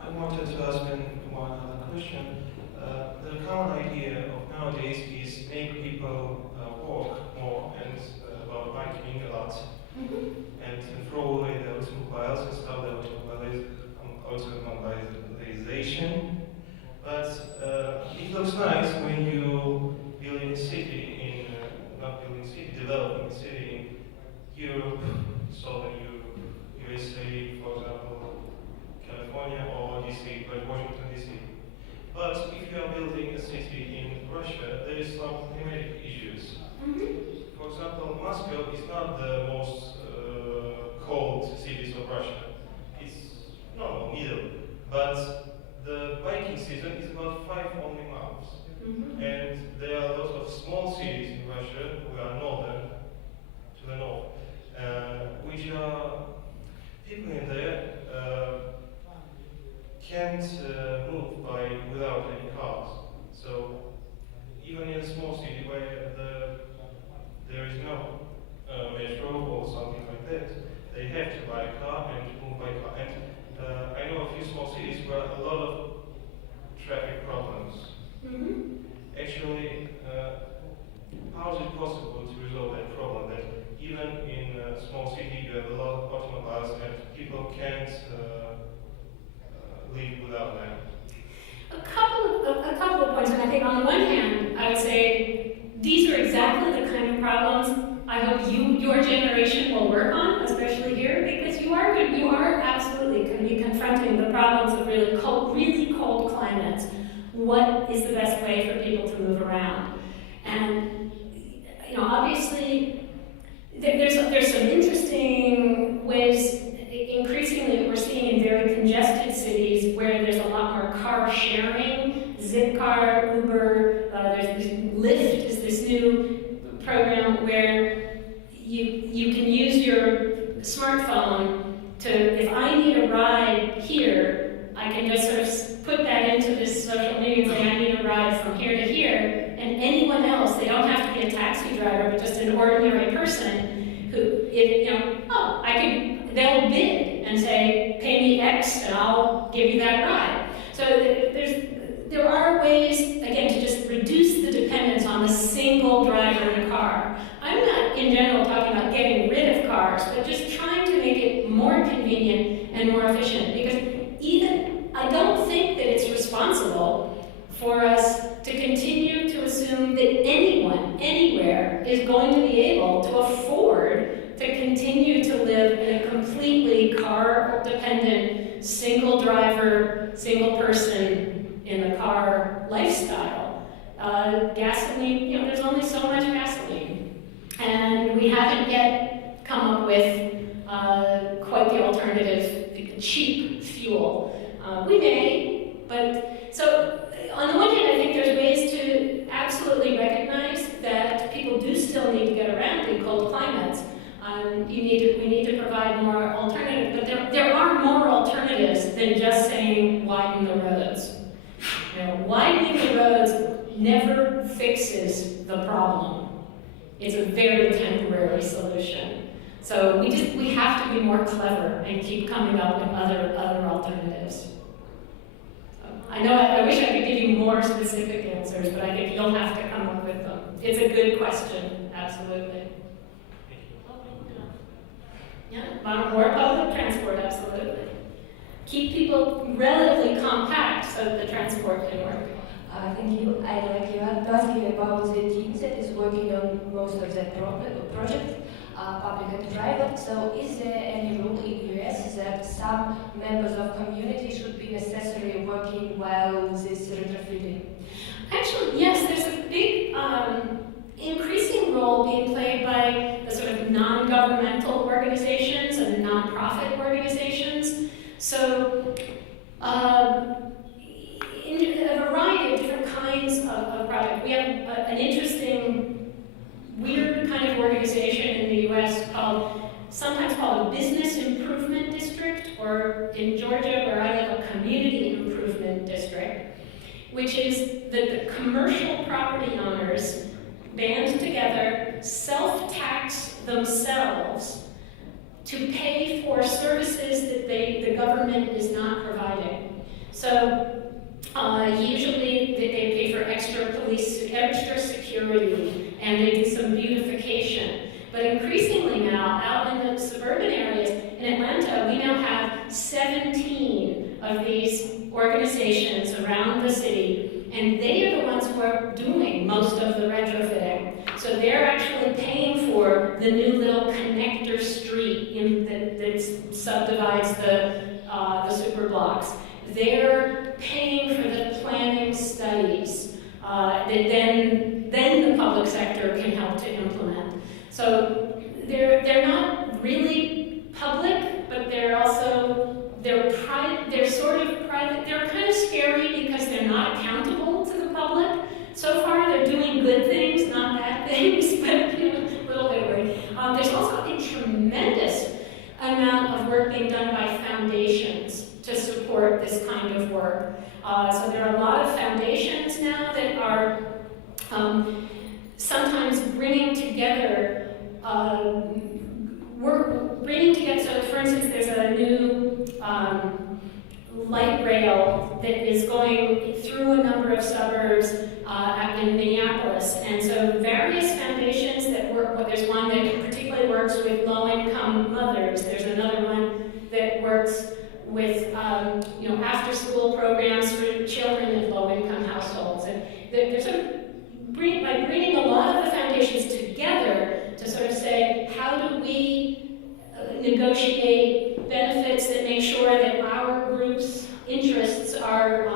I wanted to ask one other question. The common idea of nowadays is make people walk more and about biking a lot, and throw away the automobiles and stop the automobilization. But it looks nice when you build in a city, developing a city in Europe, Southern Europe, that they have to buy a car and move by car. And I know a few small cities where a lot of traffic problems. Actually, how is it possible to resolve that problem? That even in a small city you have a lot of automobiles and people can't live without them. A couple of points, and I think on the one hand, I would say these are exactly the kind of problems I hope your generation will work on, especially here, because you are absolutely going to be confronting the problems of really cold climates. What is the best way for people to move around? And obviously, there's some interesting ways. Increasingly, we're seeing in very congested cities where there's a lot more car sharing, Zipcar, Uber, there's Lyft is this new program where you can use your smartphone to, if I need a ride here, I can just sort of put that into this social media and say I need a ride from here to here, and anyone else, they don't have to be a taxi driver, but just an ordinary person who, they'll bid and say, pay me X and I'll give you that ride. So there are ways, again, to just reduce the dependence on the single driver in a car. I'm not, in general, talking about getting rid of cars, but just trying to make it more convenient and more efficient. Because I don't think that it's responsible for us to continue to assume that anyone, anywhere, is going to be able to afford to continue to live in a completely car-dependent, single-driver, single-person in the car lifestyle. Gasoline, there's only so much gasoline. And we haven't yet come up with quite the alternative, cheap fuel. We may, but so on the one hand, I think there's ways to absolutely recognize that people do still need to get around in cold climates. We need to provide more alternatives, but there are more alternatives than just saying widen the roads. Widening the roads never fixes the problem. It's a very temporary solution. So we have to be more clever and keep coming up with other alternatives. I know I wish I could give you more specific answers, but I think you'll have to come up with them. It's a good question, absolutely. Yeah, more public transport, absolutely. Keep people relatively compact so that the transport can work. Thank you. I'd like to ask you about the team that is working on most of that project, public and private. So is there any rule in the US that some members of community should be necessarily working while this retrofitting? Actually, yes, there's a big increasing role being played by the sort of non-governmental organizations and non-profit organizations. So in a variety of different kinds of projects. We have an interesting, weird kind of organization in the US sometimes called a business improvement district, or in Georgia, where I live, a community improvement district, which is that the commercial property owners band together, self-tax themselves to pay for services that the government is not providing. So usually they pay for extra security, and they do some beautification. But increasingly now, out in the suburban areas, in Atlanta, we now have 17 of these organizations around the city, and they are the ones who are doing most of the retrofitting. So they're actually paying for the new little connector street that subdivides the super blocks. They're paying for the planning studies that then the public sector can help to implement. So they're not really public, but they're sort of private. They're kind of scary because they're not accountable to the public. So far, they're doing good things, not bad things, but a little bit worried. There's also a tremendous amount of work being done by foundations to support this kind of work. So there are a lot of foundations now that are sometimes bringing together we're bringing together, so for instance, there's a new light rail that is going through a number of suburbs in Minneapolis. And so various foundations that work, well, there's one that particularly works with low-income mothers. There's another one that works with after-school programs for children in low-income households. And they're sort of by bringing a lot of the foundations together to sort of say, how do we negotiate benefits that make sure that our group's interests are,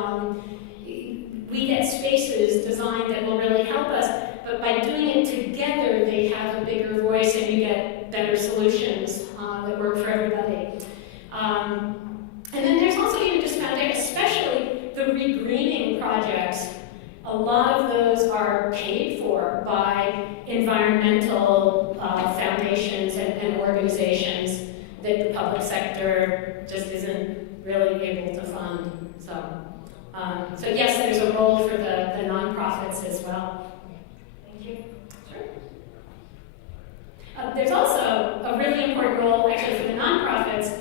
we get spaces designed that will really help us, but by doing it together, they have a bigger voice and you get better solutions that work for everybody. And then there's also even just especially the regreening projects. A lot of those are paid for by environmental foundations and organizations that the public sector just isn't really able to fund. So yes, there's a role for the nonprofits as well. Thank you. Sure. There's also a really important role actually for the nonprofits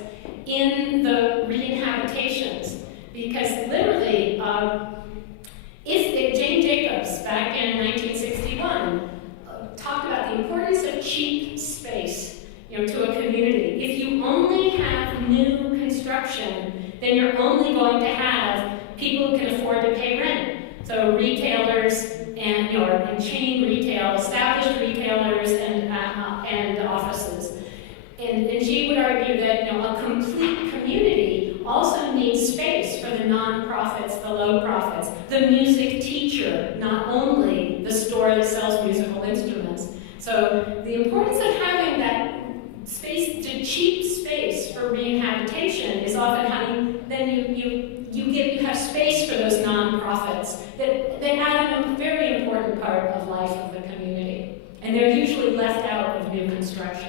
in the rehabilitations, because literally, if Jane Jacobs, back in 1961, talked about the importance of cheap space, to a community. If you only have new construction, then you're only going to have people who can afford to pay rent. So retailers and and chain retail, established retailers and offices. And she would argue that a complete community also needs space for the nonprofits, the low profits, the music teacher, not only the store that sells musical instruments. So the importance of having that space, to cheap space for rehabilitation, is often how you have space for those nonprofits that add a very important part of life of the community. And they're usually left out of new construction.